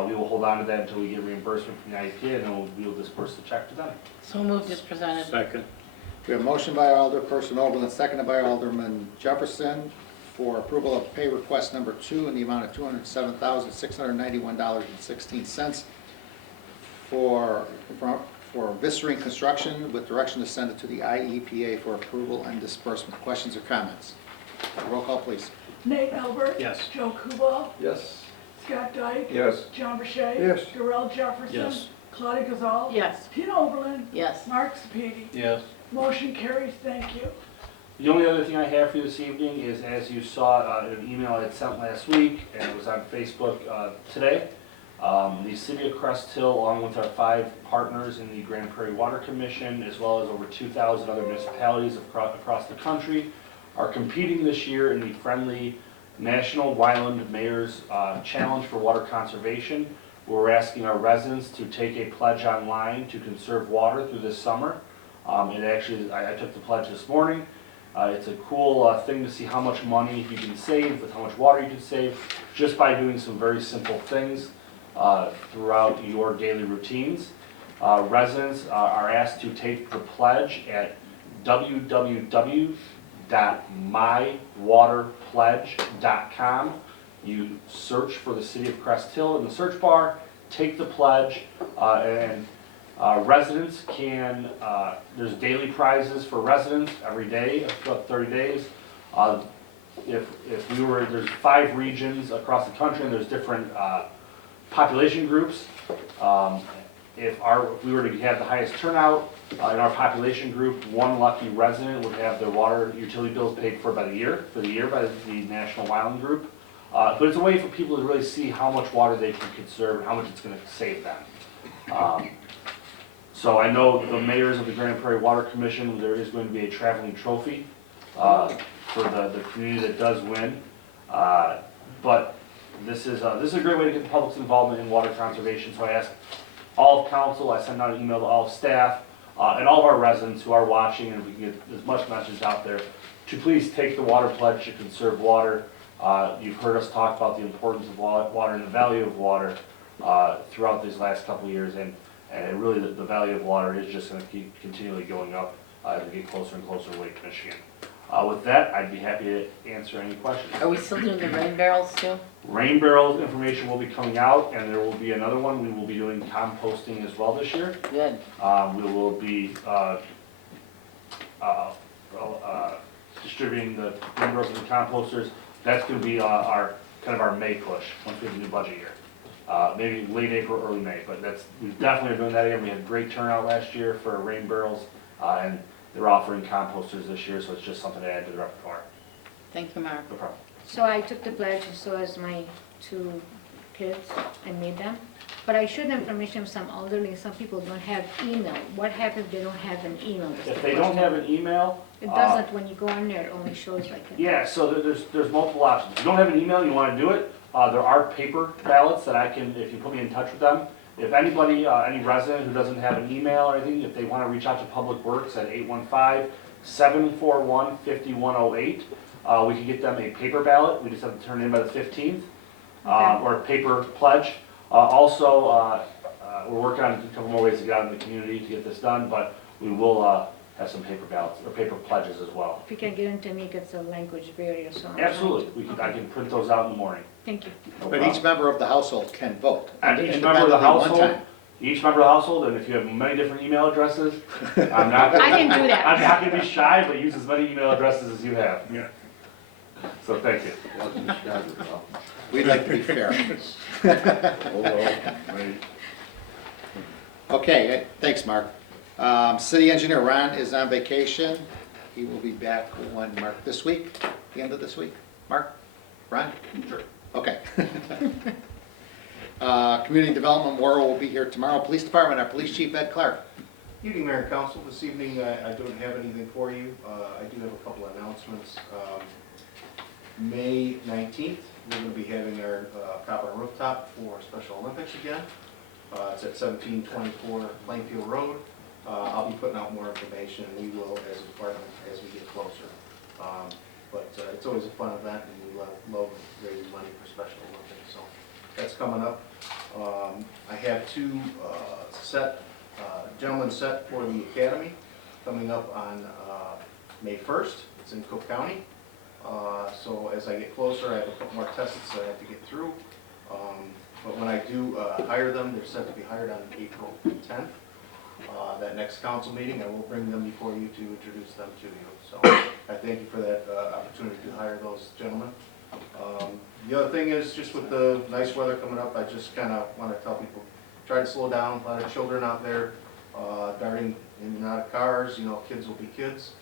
we will hold on to that until we get reimbursement from the IEPA, and then we will disperse the check to them. So moved as presented. Second. We have a motion by Alderperson Oberlin, seconded by Alderman Jefferson for approval of pay request number 2 in the amount of $207,691.16 for Vistering Construction with direction to send it to the IEPA for approval and disbursement. Questions or comments? Roll call, please. Nate Albert. Yes. Joe Kubal. Yes. Scott Dyke. Yes. John Burchett. Yes. Darrell Jefferson. Yes. Claudia Gazal. Yes. Tina Oberlin. Yes. Mark Sepiti. Yes. Motion carries, thank you. The only other thing I have for you this evening is, as you saw in an email I had sent last week, and it was on Facebook today, the City of Crest Hill, along with our 5 partners in the Grand Prairie Water Commission, as well as over 2,000 other municipalities across the country, are competing this year in the friendly National Wyland Mayor's Challenge for Water Conservation. We're asking our residents to take a pledge online to conserve water through this summer. I took the pledge this morning. It's a cool thing to see how much money you can save, with how much water you can save, just by doing some very simple things throughout your daily routines. Residents are asked to take the pledge at www.mywaterpledge.com. You search for the City of Crest Hill in the search bar, take the pledge, and residents can, there's daily prizes for residents every day, about 30 days. There's 5 regions across the country, and there's different population groups. If we were to have the highest turnout in our population group, 1 lucky resident would have their water utility bills paid for by the year by the National Wyland Group. But it's a way for people to really see how much water they can conserve and how much it's going to save them. So I know the mayors of the Grand Prairie Water Commission, there is going to be a traveling trophy for the community that does win. But this is a great way to get the public's involvement in water conservation. So I ask all of council, I send out an email to all of staff, and all of our residents who are watching, and we can get as much message out there, to please take the water pledge to conserve water. You've heard us talk about the importance of water and the value of water throughout these last couple of years, and really the value of water is just going to keep continually going up as we get closer and closer to Lake Michigan. With that, I'd be happy to answer any questions. Are we still doing the rain barrels too? Rain barrels information will be coming out, and there will be another one. We will be doing composting as well this year. Good. We will be distributing the rain barrels and the composters. That's going to be our May push once we have a new budget year. Maybe late April, early May, but we definitely are doing that again. We had a great turnout last year for rain barrels, and they're offering composters this year, so it's just something to add to the repertoire. Thank you, Mark. No problem. So I took the pledge, and so as my 2 kids, I made them. But I showed information, some elderly, some people don't have email. What happens if they don't have an email? That's If the they don't question. have an email. It doesn't, when you go on there, it only shows like. Yeah, so there's multiple options. If you don't have an email, you wanna do it, there are paper ballots that I can, if you put me in touch with them. If anybody, any resident who doesn't have an email or anything, if they wanna reach out to Public Works at 815-741-5108, we can get them a paper ballot, we just have to turn it in by the 15th, or a paper pledge. Also, we're working on a couple more ways to get out in the community to get this done, but we will have some paper ballots, or paper pledges as well. If you can get them to me, it's a language barrier, so. Absolutely, I can print those out in the morning. Thank you. But each member of the household can vote. And each member of the independently one household, time. each member of the household, and if you have many different email addresses, I'm not. I can do that. I'm not gonna be shy, but use as many email addresses as you have. Yeah. So thank you. We'd like to be fair. Right. Okay, thanks, Mark. City engineer Ron is on vacation. He will be back when, Mark, this week, the end of this week? Mark? Ron? Sure. Okay. Community Development World will be here tomorrow. Police Department, our Police Chief Ed Clark. Evening, Mayor and Council. This evening, I don't have anything for you. I do have a couple of announcements. May 19th, we're going to be having our Cop on Rooftop for Special Olympics again. It's at 1724 Plainfield Road. I'll be putting out more information, and we will as a department as we get closer. But it's always a fun event, and we love raising money for Special Olympics. So that's coming up. I have two gentlemen set for the Academy coming up on May 1st. It's in Cook County. So as I get closer, I have a couple more tests that I have to get through. But when I do hire them, they're set to be hired on April 10th. That next council meeting, I will bring them before you to introduce them to you. So I thank you for that opportunity to hire those gentlemen. The other thing is, just with the nice weather coming up, I just kind of want to tell people, try to slow down. A lot of children out there darting in and out of cars. You know, kids will be kids.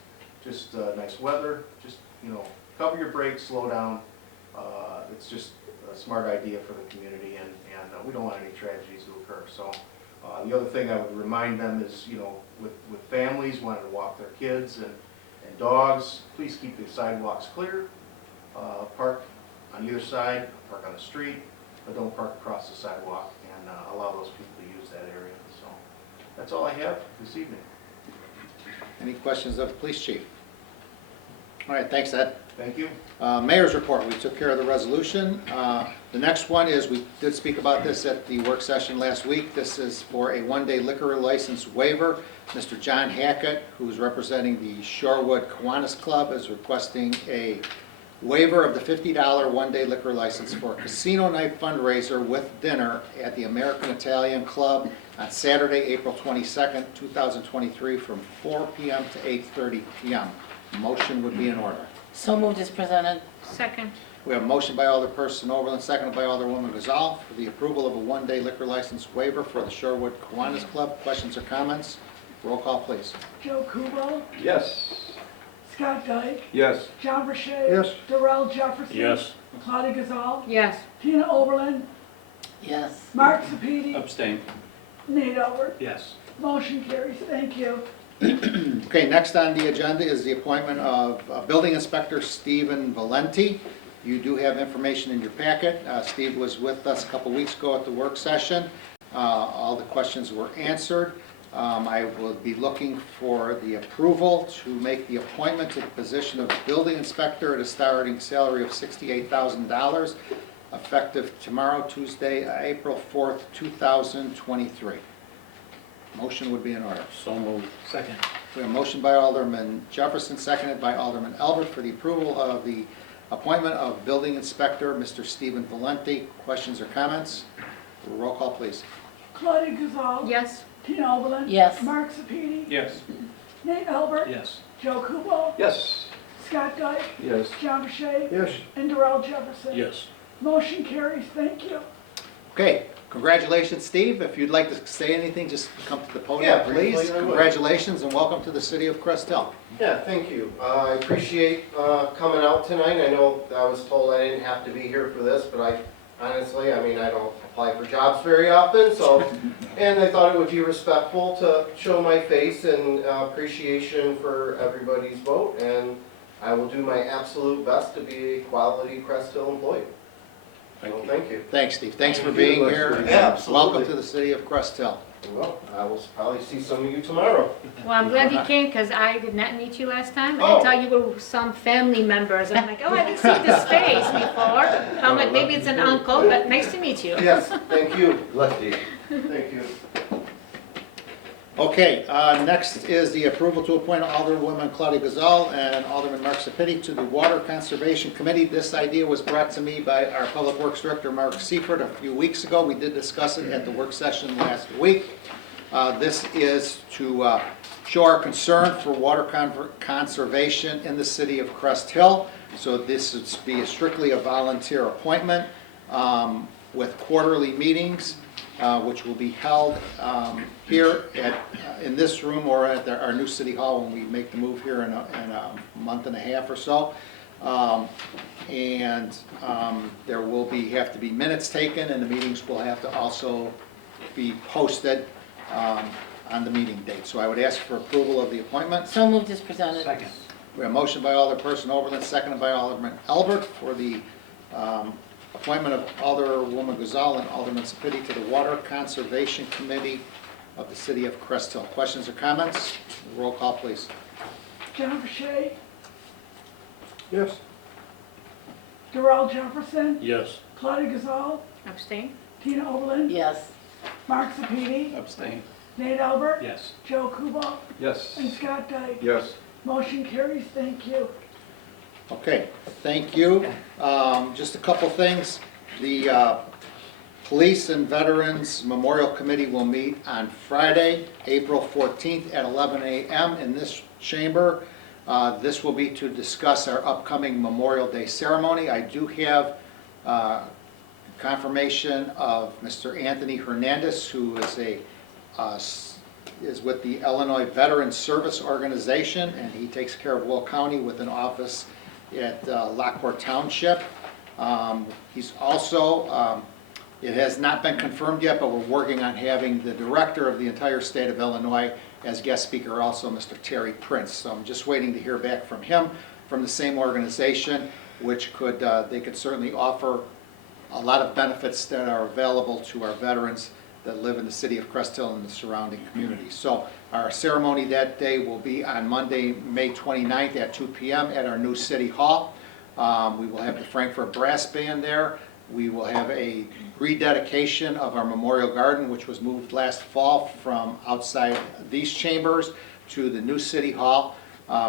Just nice weather. Just, you know, cover your brakes, slow down. It's just a smart idea for the community, and we don't want any tragedies to occur. So the other thing I would remind them is, you know, with families wanting to walk their kids and dogs, please keep the sidewalks clear. Park on either side, park on the street, but don't park across the sidewalk, and allow those people to use that area. So that's all I have this evening. Any questions of the police chief? All right, thanks, Ed. Thank you. Mayor's report, we took care of the resolution. The next one is, we did speak about this at the work session last week. This is for a one-day liquor license waiver. Mr. John Hackett, who's representing the Shorewood Kiwanis Club, is requesting a waiver of the $50 one-day liquor license for a casino night fundraiser with dinner at the American Italian Club on Saturday, April 22nd, 2023, from 4 p.m. to 8:30 p.m. Motion would be in order. So moved as presented. Second. We have a motion by Alderperson Overland, seconded by Alderwoman Gazal, for the approval of a one-day liquor license waiver for the Shorewood Kiwanis Club. Questions or comments? Roll call, please. Joe Kubal, Yes. Scott Dyke, Yes. John Verche. Yes. Darrell Jefferson. Yes. Claudia Gazal, Yes. Tina Oberlin, Yes. Mark Sepiti, Abstain. Nate Albert. Yes. Motion carries. Thank you. Okay, next on the agenda is the appointment of Building Inspector Stephen Valenti. You do have information in your packet. Steve was with us a couple weeks ago at the work session. All the questions were answered. I will be looking for the approval to make the appointment to the position of building inspector at a starting salary of $68,000, effective tomorrow, Tuesday, April 4th, 2023. Motion would be in order. So moved. Second. We have a motion by Alderman Jefferson, seconded by Alderman Albert, for the approval of the appointment of building inspector, Mr. Stephen Valenti. Questions or comments? Roll call, please. Claudia Gazal. Yes. Tina Oberlin. Yes. Mark Sepiti. Yes. Nate Albert. Yes. Joe Kubal, Yes. Scott Dyke, Yes. John Verche, Yes. and Darrell Jefferson. Yes. Motion carries. Thank you. Okay, congratulations, Steve. If you'd like to say anything, just come to the podium, Yeah, please. briefly, I would. Congratulations and welcome to the city of Crest Hill. Yeah, thank you. I appreciate coming out tonight. I know I was told I didn't have to be here for this, but honestly. I mean, I don't apply for jobs very often, so, and I thought it would be respectful to show my face and appreciation for everybody's vote, and I will do my absolute best to be a quality Crest Hill employee. So, thank you. Thanks, Steve. Thanks for Thank being you. here. and Yeah, absolutely. Welcome to the city of Crest Hill. Well, I will probably see some of you tomorrow. Well, I'm glad you came, because I did not meet you last time. I Oh. thought you were some family members. I'm like, oh, I haven't seen this face before. I'm like, maybe it's an uncle, but nice to meet you. Yes, thank you. Lucky. Thank you. Okay, next is the approval to appoint Alderwoman Claudia Gazal and Alderman Mark Sepiti to the Water Conservation Committee. This idea was brought to me by our Public Works Director, Mark Seifert, a few weeks ago. We did discuss it at the work session last week. This is to show our concern for water conservation in the city of Crest Hill. So this would be strictly a volunteer appointment with quarterly meetings, which will be held here in this room or at our new city hall when we make the move here in a month and a half or so. There will have to be minutes taken, and the meetings will have to also be posted on the meeting date. So I would ask for approval of the appointment. So moved as presented. Second. We have a motion by Alderperson Oberlin, seconded by Alderman Albert for the appointment of Alderwoman Gazal and Alderman Sepiti to the Water Conservation Committee of the City of Crest Hill. Questions or comments? Roll call, please. Jennifer Shea, Yes. Darrell Jefferson, Yes. Claudia Gazal, Abstain? Tina Oberlin, Yes. Mark Sepiti, Abstain. Nate Albert, Yes. Joe Kubal, Yes. and Scott Dyke. Yes. Motion carries, thank you. Okay, thank you. Just a couple things. The Police and Veterans Memorial Committee will meet on Friday, April 14th at 11 a.m. in this chamber. This will be to discuss our upcoming Memorial Day ceremony. I do have confirmation of Mr. Anthony Hernandez, who is with the Illinois Veterans Service Organization, and he takes care of Will County with an office at Lockport Township. He's also, it has not been confirmed yet, but we're working on having the director of the entire state of Illinois as guest speaker also, Mr. Terry Prince. So I'm just waiting to hear back from him, from the same organization, which they could certainly offer a lot of benefits that are available to our veterans that live in the city of Crest Hill and the surrounding communities. So our ceremony that day will be on Monday, May 29th at 2 p.m. at our new city hall. We will have the Frankfurt Brass Band there. We will have a rededication of our Memorial Garden, which was moved last fall from outside these chambers to the new city hall.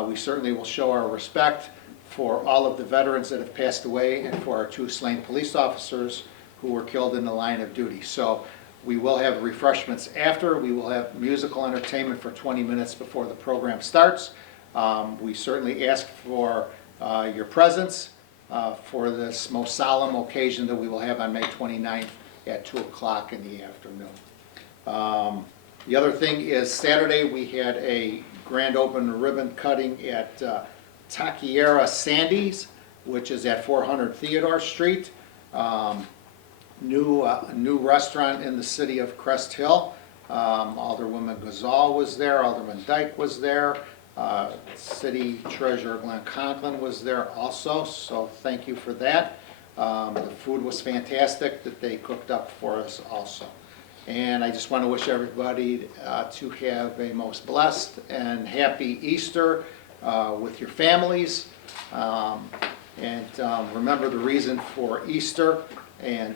We certainly will show our respect for all of the veterans that have passed away and for our 2 slain police officers who were killed in the line of duty. So we will have refreshments after. We will have musical entertainment for 20 minutes before the program starts. We certainly ask for your presence for this most solemn occasion that we will have on May 29th at 2 o'clock in the afternoon. The other thing is Saturday we had a grand open ribbon cutting at Taquiera Sandy's, which is at 400 Theodore Street. New restaurant in the city of Crest Hill. Alderwoman Gazal was there, Alderman Dyke was there, City Treasurer Glenn Conklin was there also, so thank you for that. The food was fantastic that they cooked up for us also. And I just want to wish everybody to have a most blessed and happy Easter with your families. Remember the reason for Easter. And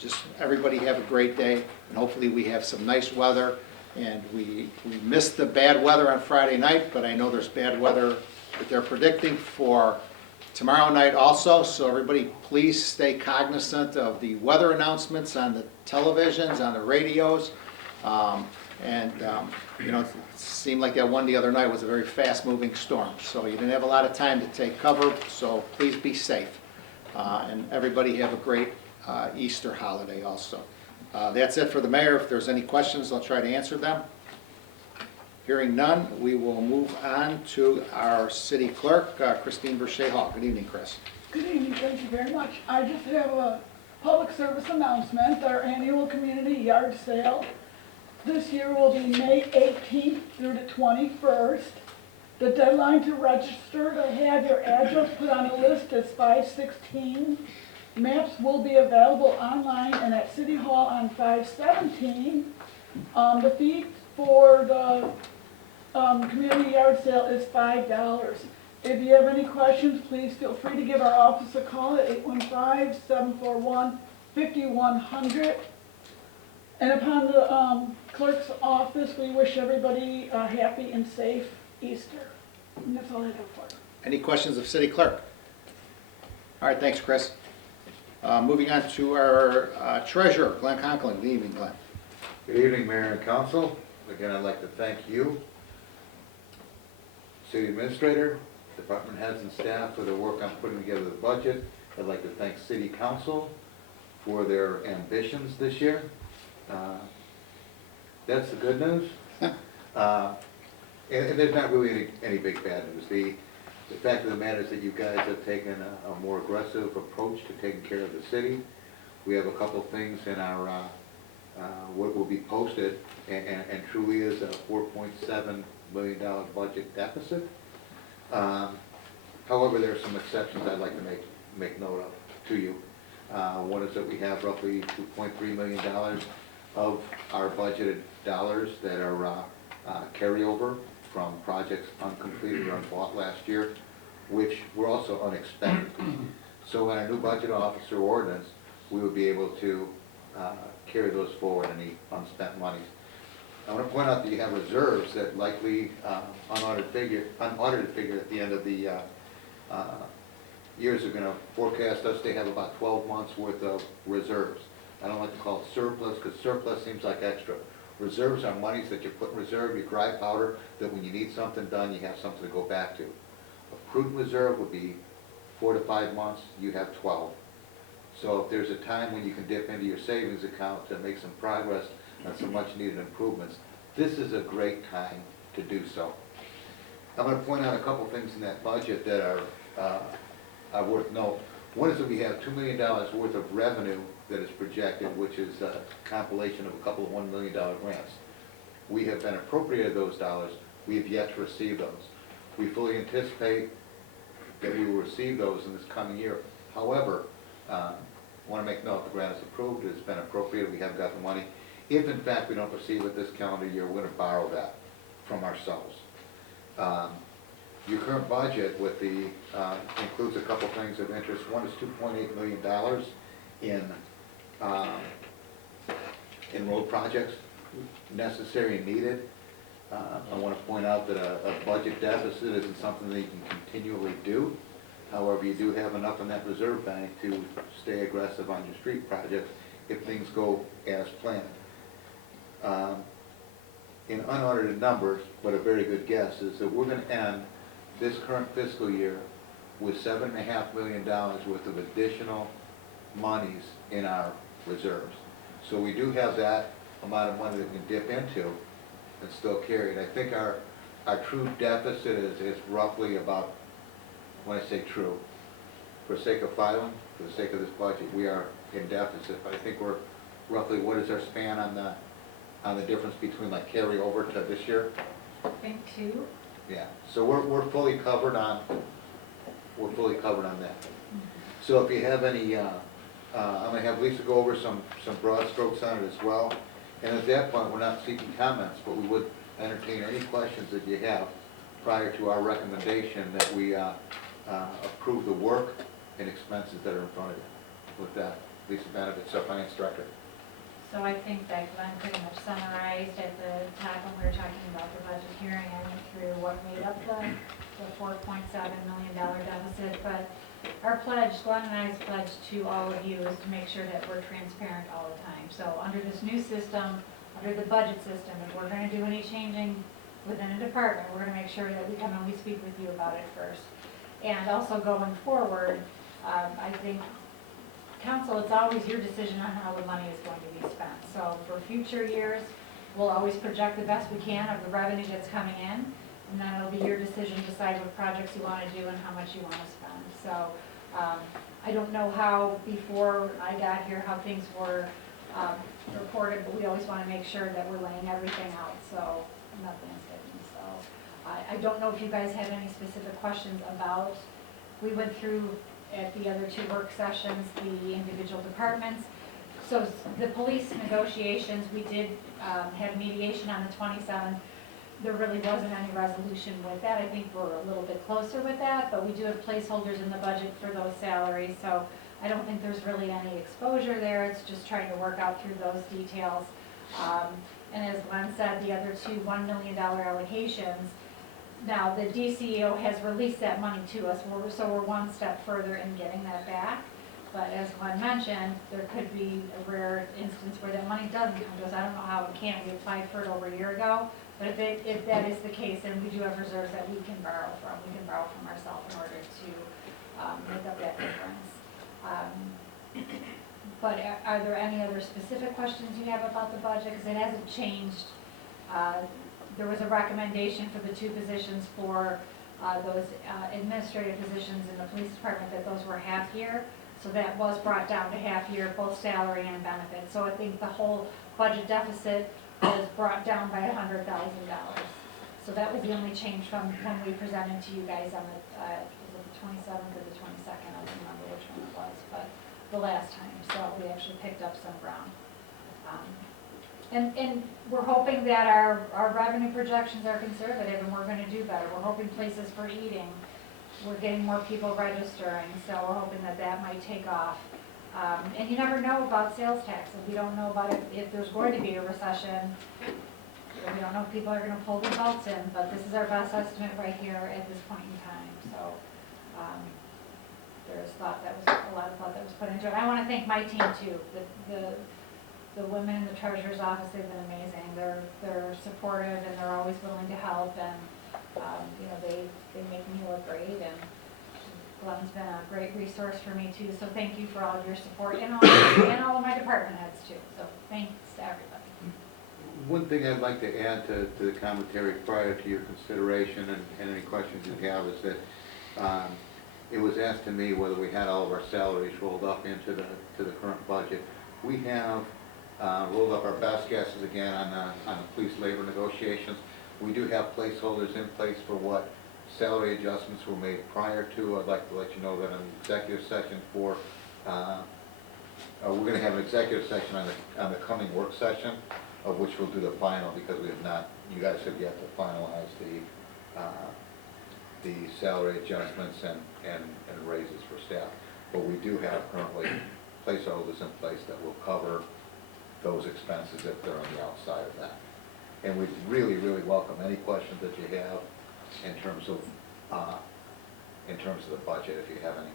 just everybody have a great day, and hopefully we have some nice weather. And we missed the bad weather on Friday night, but I know there's bad weather that they're predicting for tomorrow night also. So everybody please stay cognizant of the weather announcements on the televisions, on the radios. You know, it seemed like that one the other night was a very fast-moving storm. So you didn't have a lot of time to take cover, so please be safe. And everybody have a great Easter holiday also. That's it for the mayor. If there's any questions, I'll try to answer them. Hearing none, we will move on to our city clerk, Christine Verche Hall. Good evening, Chris. Good evening, thank you very much. I just have a public service announcement, our annual community yard sale this year will be May 18th through the 21st. The deadline to register to have your address put on a list is 5/16. Maps will be available online and at City Hall on 5/17. The fee for the community yard sale is $5. If you have any questions, please feel free to give our office a call at 815-741-5100. And upon the clerk's office, we wish everybody a happy and safe Easter. And that's all I have for you. Any questions of City Clerk? All right, thanks, Chris. Moving on to our treasurer, Glenn Conklin. Good evening, Glenn. Good evening, Mayor and Council. Again, I'd like to thank you, City Administrator, Department heads and staff for their work on putting together the budget. I'd like to thank City Council for their ambitions this year. That's the good news. And there's not really any big bad news. The fact of the matter is that you guys have taken a more aggressive approach to taking care of the city. We have a couple things in our, what will be posted, and truly is a $4.7 million budget deficit. However, there are some exceptions I'd like to make note of to you. One is that we have roughly $2.3 million of our budgeted dollars that are carryover from projects uncompleted or unbought last year, which were also unexpected. So in our new budget officer ordinance, we would be able to carry those forward, any unspent monies. I want to point out that you have reserves that likely unaudited figure at the end of the years are going to forecast us to have about 12 months worth of reserves. I don't like to call it surplus because surplus seems like extra. Reserves are monies that you put in reserve, your dry powder, that when you need something done, you have something to go back to. A prudent reserve would be 4 to 5 months, you have 12. So if there's a time when you can dip into your savings account to make some progress on some much needed improvements, this is a great time to do so. I'm going to point out a couple things in that budget that are worth note. One is that we have $2 million worth of revenue that is projected, which is a compilation of a couple of $1 million grants. We have been appropriated those dollars. We have yet to receive those. We fully anticipate that we will receive those in this coming year. However, I want to make note, the grant is approved, it's been appropriated, we have got the money. If in fact we don't receive it this calendar year, we're going to borrow that from ourselves. Your current budget with the includes a couple things of interest. One is $2.8 million in road projects, necessary and needed. I want to point out that a budget deficit isn't something that you can continually do. However, you do have enough in that reserve bank to stay aggressive on your street projects if things go as planned. In unaudited numbers, but a very good guess, is that we're going to end this current fiscal year with $7.5 million worth of additional monies in our reserves. So we do have that amount of money that we can dip into and still carry it. I think our true deficit is roughly about, when I say true, for the sake of filing, for the sake of this budget, we are in deficit. But I think we're roughly, what is our span on the difference between like carryover to this year? I think 2. Yeah, so we're fully covered on that. So if you have any, I'm going to have Lisa go over some broad strokes on it as well. And at that point, we're not seeking comments, but we would entertain any questions that you have prior to our recommendation that we approve the work and expenses that are in front of you. With that, Lisa Benevitz, our Finance Director. So I think that Glenn pretty much summarized at the top when we were talking about the budget hearing. I went through what made up the $4.7 million deficit, but our pledge, Glenn and I's pledge to all of you is to make sure that we're transparent all the time. So under this new system, under the budget system, if we're going to do any changing within a department, we're going to make sure that we come and we speak with you about it first. And also going forward, I think council, it's always your decision on how the money is going to be spent. So for future years, we'll always project the best we can of the revenue that's coming in, and then it'll be your decision to decide what projects you want to do and how much you want to spend. So I don't know how, before I got here, how things were reported, but we always want to make sure that we're laying everything out, so nothing's hidden. So I don't know if you guys have any specific questions about, we went through at the other two work sessions, the individual departments. So the police negotiations, we did have mediation on the 27th. There really wasn't any resolution with that. I think we're a little bit closer with that, but we do have placeholders in the budget for those salaries. So I don't think there's really any exposure there. It's just trying to work out through those details. And as Glenn said, the other two $1 million allocations, now the DCEO has released that money to us, so we're one step further in getting that back. But as Glenn mentioned, there could be a rare instance where that money doesn't come to us. I don't know how it can't. We applied for it over a year ago. But if that is the case, then we do have reserves that we can borrow from. We can borrow from ourselves in order to make up that difference. But are there any other specific questions you have about the budget? Because it hasn't changed. There was a recommendation for the two positions for those administrative positions in the police department that those were half year. So that was brought down to half year, both salary and benefits. So I think the whole budget deficit was brought down by $100,000. So that was the only change from when we presented to you guys on the, was it the 27th or the 22nd? I don't remember which one it was, but the last time. So we actually picked up some ground. And we're hoping that our revenue projections are conservative and we're going to do better. We're hoping places for eating. We're getting more people registering, so we're hoping that that might take off. And you never know about sales tax. We don't know about if there's going to be a recession. We don't know if people are going to pull the belts in, but this is our best estimate right here at this point in time. So there's a lot of thought that was put into it. I want to thank my team too. The women in the treasurer's office, they've been amazing. They're supportive and they're always willing to help, and you know, they make me look great, and Glenn's been a great resource for me too. So thank you for all of your support, and all of my department heads too. So thanks to everybody. One thing I'd like to add to the commentary prior to your consideration and any questions you have is that it was asked to me whether we had all of our salaries rolled up into the current budget. We have rolled up our best guesses again on the police labor negotiations. We do have placeholders in place for what salary adjustments were made prior to. I'd like to let you know that an executive session for, we're going to have an executive session on the coming work session, of which we'll do the final, because we have not, you guys have yet to finalize the salary adjustments and raises for staff. But we do have currently placeholders in place that will cover those expenses if they're on the outside of that. And we really, really welcome any questions that you have in terms of the budget, if you have any.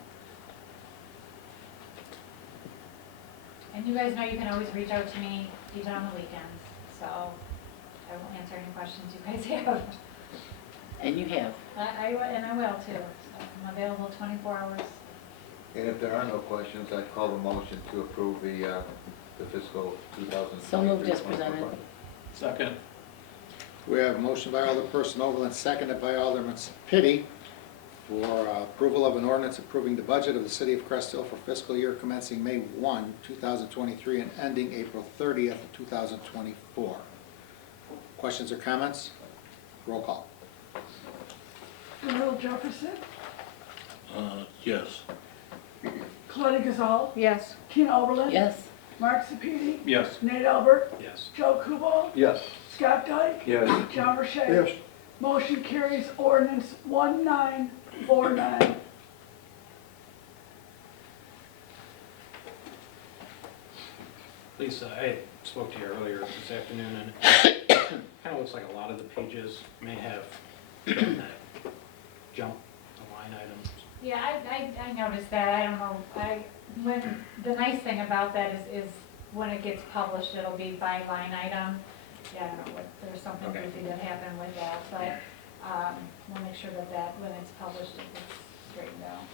And you guys know you can always reach out to me even on the weekends. So I will answer any questions you guys have. And you have. I will too. So I'm available 24 hours. And if there are no questions, I'd call the motion to approve the fiscal 2023. So moved as presented. Second. We have a motion by Alderperson Overland, seconded by Alderman Pitti, for approval of an ordinance approving the budget of the City of Crest Hill for fiscal year commencing May 1, 2023 and ending April 30th, 2024. Questions or comments? Roll call. Earl Jefferson, Yes. Claudia Gazal, Yes. Tina Oberlin. Yes. Mark Sepiti, Yes. Nate Albert, Yes. Joe Kubal, Yes. Scott Dyke, Yes. John Rashay. Yes. Motion carries ordinance 1949. Lisa, I spoke to you earlier this afternoon, and it kind of looks like a lot of the pages may have done that jump the line items. Yeah, I noticed that. I don't know. When the nice thing about that is when it gets published, it'll be by line item. Yeah, I don't know what, there's something Okay. goofy that happened with that, but we'll make sure that when it's published, it gets straightened out.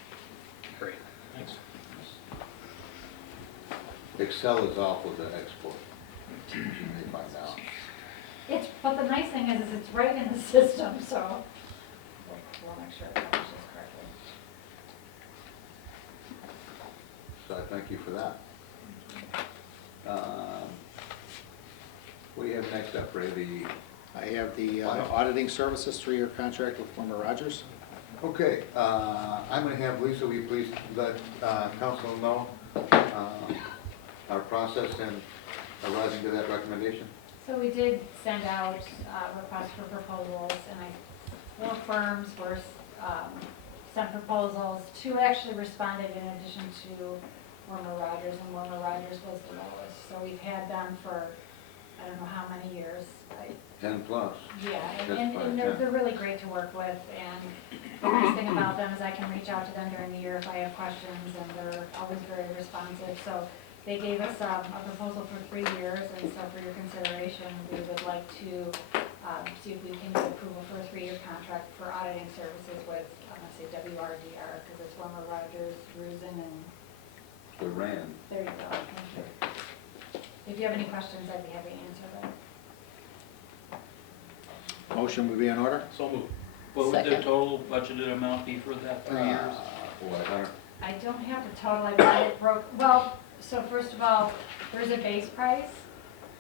Great, thanks. Excel is off with the export. You may find out. But the nice thing is it's right in the system, so we'll make sure it publishes correctly. So I thank you for that. What do you have next up, Ray? I have the auditing services 3-year contract with Former Rogers. Okay, I'm going to have Lisa, will you please let council know our process and arising to that recommendation? So we did send out requests for proposals, and 4 firms were sent proposals. 2 actually responded in addition to Warmer Rogers, and Warmer Rogers was the lowest. So we've had them for, I don't know how many years. 10 plus. Yeah, and they're really great to work with, and the nice thing about them is I can reach out to them during the year if I have questions, and they're always very responsive. So they gave us a proposal for 3 years, and so for your consideration, we would like to see if we can get approval for a 3-year contract for auditing services with, I'm gonna say WRDR, because it's Warmer Rogers, Rusin, and Duran. there you go. Thank you. If you have any questions, I'd be happy to answer them. Motion would be in order? So moved. What would the total budgeted amount be for that 3 years? I don't have the total, I got it broke, well, so first of all, there's a base price,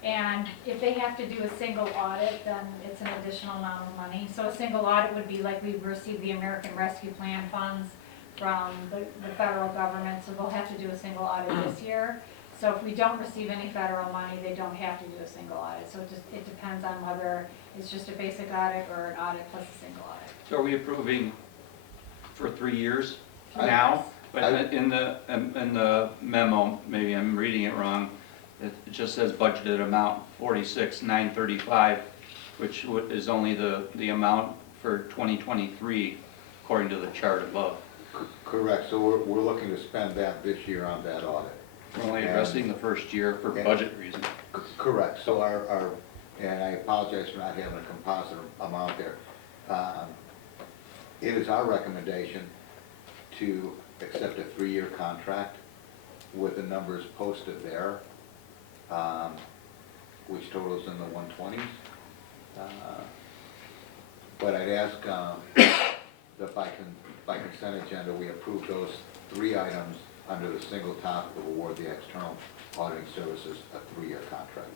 and if they have to do a single audit, then it's an additional amount of money. So a single audit would be like we receive the American Rescue Plan funds from the federal government, so they'll have to do a single audit this year. So if we don't receive any federal money, they don't have to do a single audit. So it depends on whether it's just a basic audit or an audit plus a single audit. So are we approving for 3 years now? But in the memo, maybe I'm reading it wrong, it just says budgeted amount 46,935, which is only the amount for 2023 according to the chart above. Correct, so we're looking to spend that this year on that audit. We're only addressing the first year for budget reasons. Correct, so our, and I apologize for not having a composite amount there. It is our recommendation to accept a 3-year contract with the numbers posted there, which totals in the 120s. But I'd ask that by consent agenda, we approve those 3 items under the single topic of award the external auditing services a 3-year contract.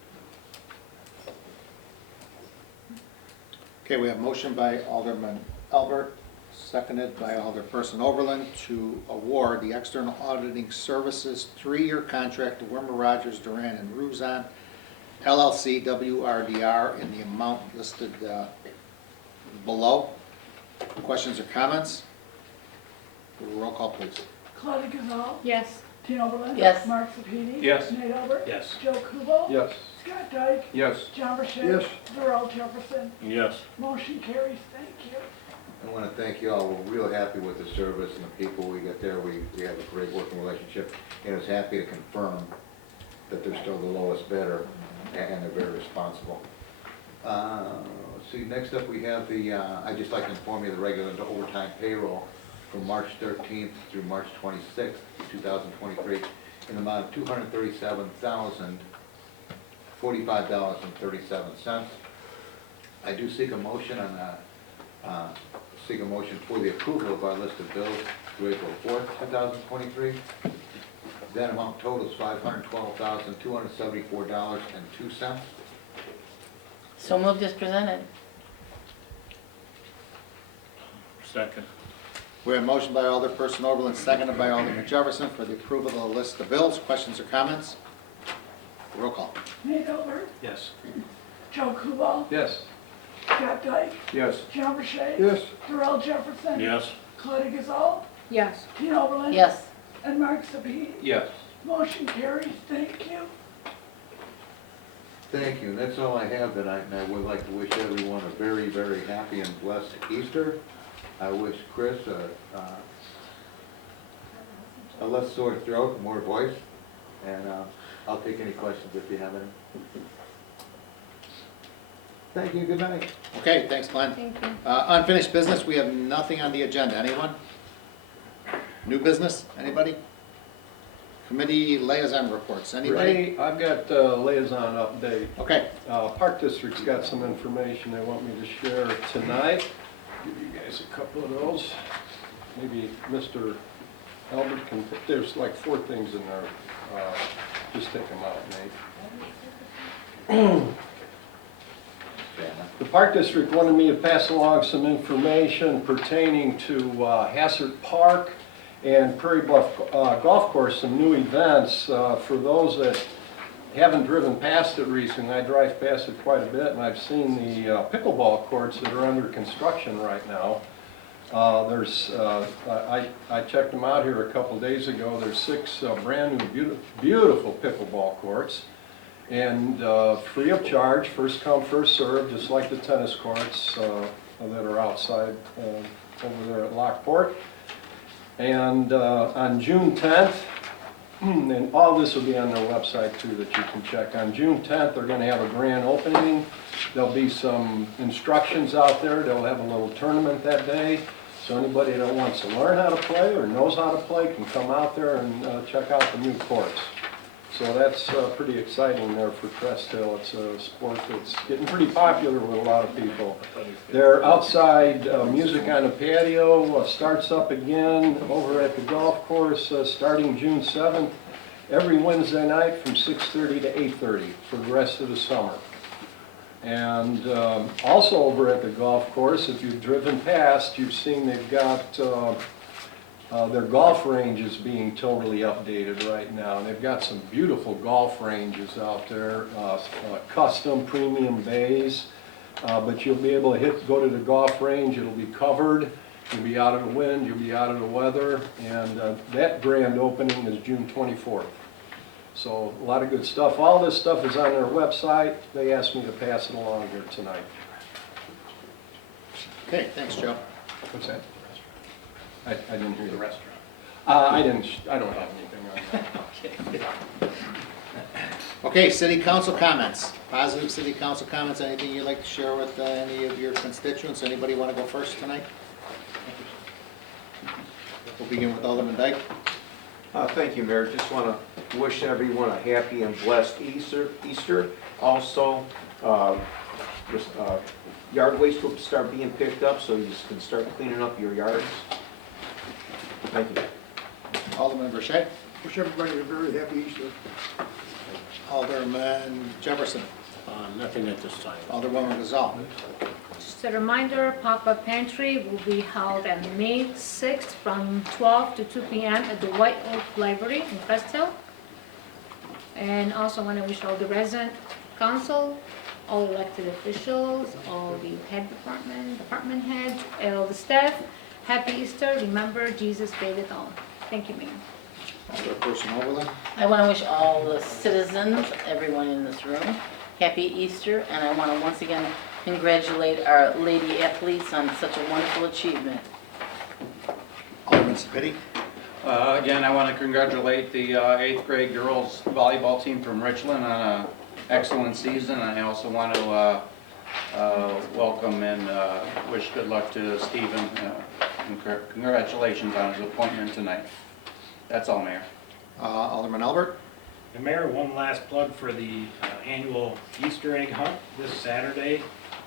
Okay, we have motion by Alderman Albert, seconded by Alderperson Overland to award the external auditing services 3-year contract to Warmer Rogers, Duran, and Ruzon, LLC, WRDR, in the amount listed below. Questions or comments? Roll call, please. Claudia Gazal. Yes. Tina Oberlin. Yes. Mark Sepiti. Yes. Nate Albert. Yes. Joe Kubal. Yes. Scott Dyke. Yes. John Burchett. Yes. Darrell Jefferson. Yes. Motion carries. Thank you. I want to thank you all. We're real happy with the service and the people we get there. We have a great working relationship, and I was happy to confirm that they're still the lowest bidder, and they're very responsible. Let's see, next up we have the, I'd just like to inform you of the regular overtime payroll from March 13th through March 26th, 2023, in the amount of $237,045.37. I do seek a motion on seek a motion for the approval of our list of bills through April 4th, 2023. That amount totals $512,274.02. So moved as presented. Second. We have motion by Alderperson Overland, seconded by Alderman Jefferson for the approval of the list of bills. Questions or comments? Roll call. Nate Albert. Yes. Joe Kubal. Yes. Scott Dyke. Yes. John Burchett. Yes. Darrell Jefferson. Yes. Claudia Gazal. Yes. Tina Oberlin. Yes. And Mark Sepiti. Yes. Motion carries. Thank you. Thank you. That's all I have tonight, and I would like to wish everyone a very, very happy and blessed Easter. I wish Chris a less sore throat and more voice, and I'll take any questions if you have any. Thank you. Good night. Okay, thanks, Glenn. Thank you. Unfinished business, we have nothing on the agenda. Anyone? New business? Anybody? Committee liaison reports. Anybody? Ray, I've got liaison update. Okay. Park District's got some information they want me to share tonight. Give you guys a couple of those. Maybe Mr. Albert can, there's like 4 things in there. Just take them out, Nate. The Park District wanted me to pass along some information pertaining to Hassert Park and Prairie Bluff Golf Course, some new events. For those that haven't driven past it recently, I drive past it quite a bit, and I've seen the pickleball courts that are under construction right now. I checked them out here a couple days ago. There's 6 brand new, beautiful pickleball courts. And free of charge, first come, first served, just like the tennis courts that are outside over there at Lockport. And on June 10th, and all this will be on their website too that you can check. On June 10th, they're going to have a grand opening. There'll be some instructions out there. They'll have a little tournament that day. So anybody that wants to learn how to play or knows how to play can come out there and check out the new courts. So that's pretty exciting there for Crest Hill. It's a sport that's getting pretty popular with a lot of people. Their outside music on the patio starts up again over at the golf course starting June 7th, every Wednesday night from 6:30 to 8:30 for the rest of the summer. And also over at the golf course, if you've driven past, you've seen they've got their golf range is being totally updated right now. And they've got some beautiful golf ranges out there, custom premium bays. But you'll be able to go to the golf range, it'll be covered, you'll be out of the wind, you'll be out of the weather. And that grand opening is June 24th. So a lot of good stuff. All this stuff is on their website. They asked me to pass it along here tonight. Okay, thanks, Joe. What's that? I didn't hear the restaurant. I don't have anything on that. Okay, city council comments. Positive city council comments. Anything you'd like to share with any of your constituents? Anybody want to go first tonight? We'll begin with Alderman Dyke. Thank you, Mayor. Just want to wish everyone a happy and blessed Easter. Also, yard waste will start being picked up, so you can start cleaning up your yards. Thank you. Alderman Verche. Wish everybody a very happy Easter. Alderman Jefferson. Nothing at this time. Alderwoman Gazal. Just a reminder, pop-up pantry will be held on May 6th from 12 to 2 p.m. at the White Oak Library in Crest Hill. And also want to wish all the resident council, all elected officials, all the department heads, and all the staff, happy Easter. Remember, Jesus paid it all. Thank you, Mayor. Alderperson Overland. I want to wish all the citizens, everyone in this room, happy Easter, and I want to once again congratulate our lady athletes on such a wonderful achievement. Alderman Sapiti. Again, I want to congratulate the 8th grade girls volleyball team from Richland on an excellent season. I also want to welcome and wish good luck to Stephen. Congratulations on his appointment tonight. That's all, Mayor. Alderman Albert. And Mayor, one last plug for the annual Easter egg hunt this Saturday,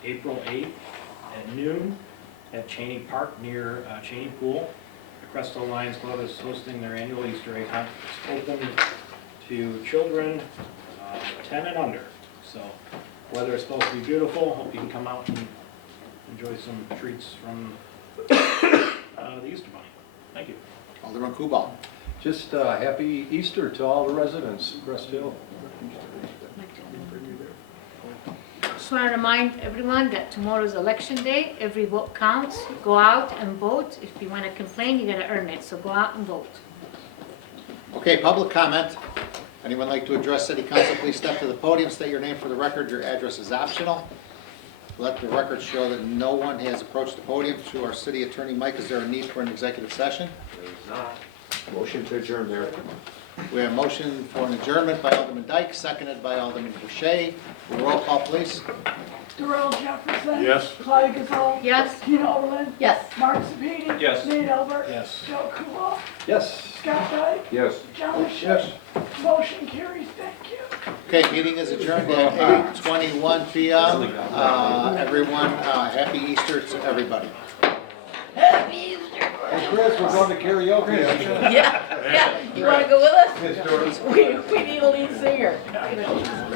April 8th at noon at Cheney Park near Cheney Pool. The Crest Hill Lions Club is hosting their annual Easter egg hunt. It's open to children 10 and under. So weather is supposed to be beautiful. Hope you can come out and enjoy some treats from the Easter Bunny. Thank you. Alderman Kubal. Just happy Easter to all the residents of Crest Hill. Just want to remind everyone that tomorrow is election day. Every vote counts. Go out and vote. If you want to complain, you got to earn it. So go out and vote. Okay, public comment. Anyone like to address city council, please step to the podium, state your name for the record. Your address is optional. Let the record show that no one has approached the podium. To our city attorney, Mike, is there a need for an executive session? There is not. Motion to adjourn, Mayor. We have a motion for an adjournment by Alderman Dyke, seconded by Alderman Boucher. Roll call, please. Darrell Jefferson. Yes. Claudia Gazal. Yes. Tina Oberlin. Yes. Mark Sepiti. Yes. Nate Albert. Yes. Joe Kubal. Yes. Scott Dyke. Yes. John Schiff. Motion carries. Thank you. Okay, meeting is adjourned at 8:21 p.m. Everyone, happy Easter to everybody. Happy Easter. Hey Chris, we're going to karaoke. Yeah, you wanna go with us? Miss Doris. We need a lead singer.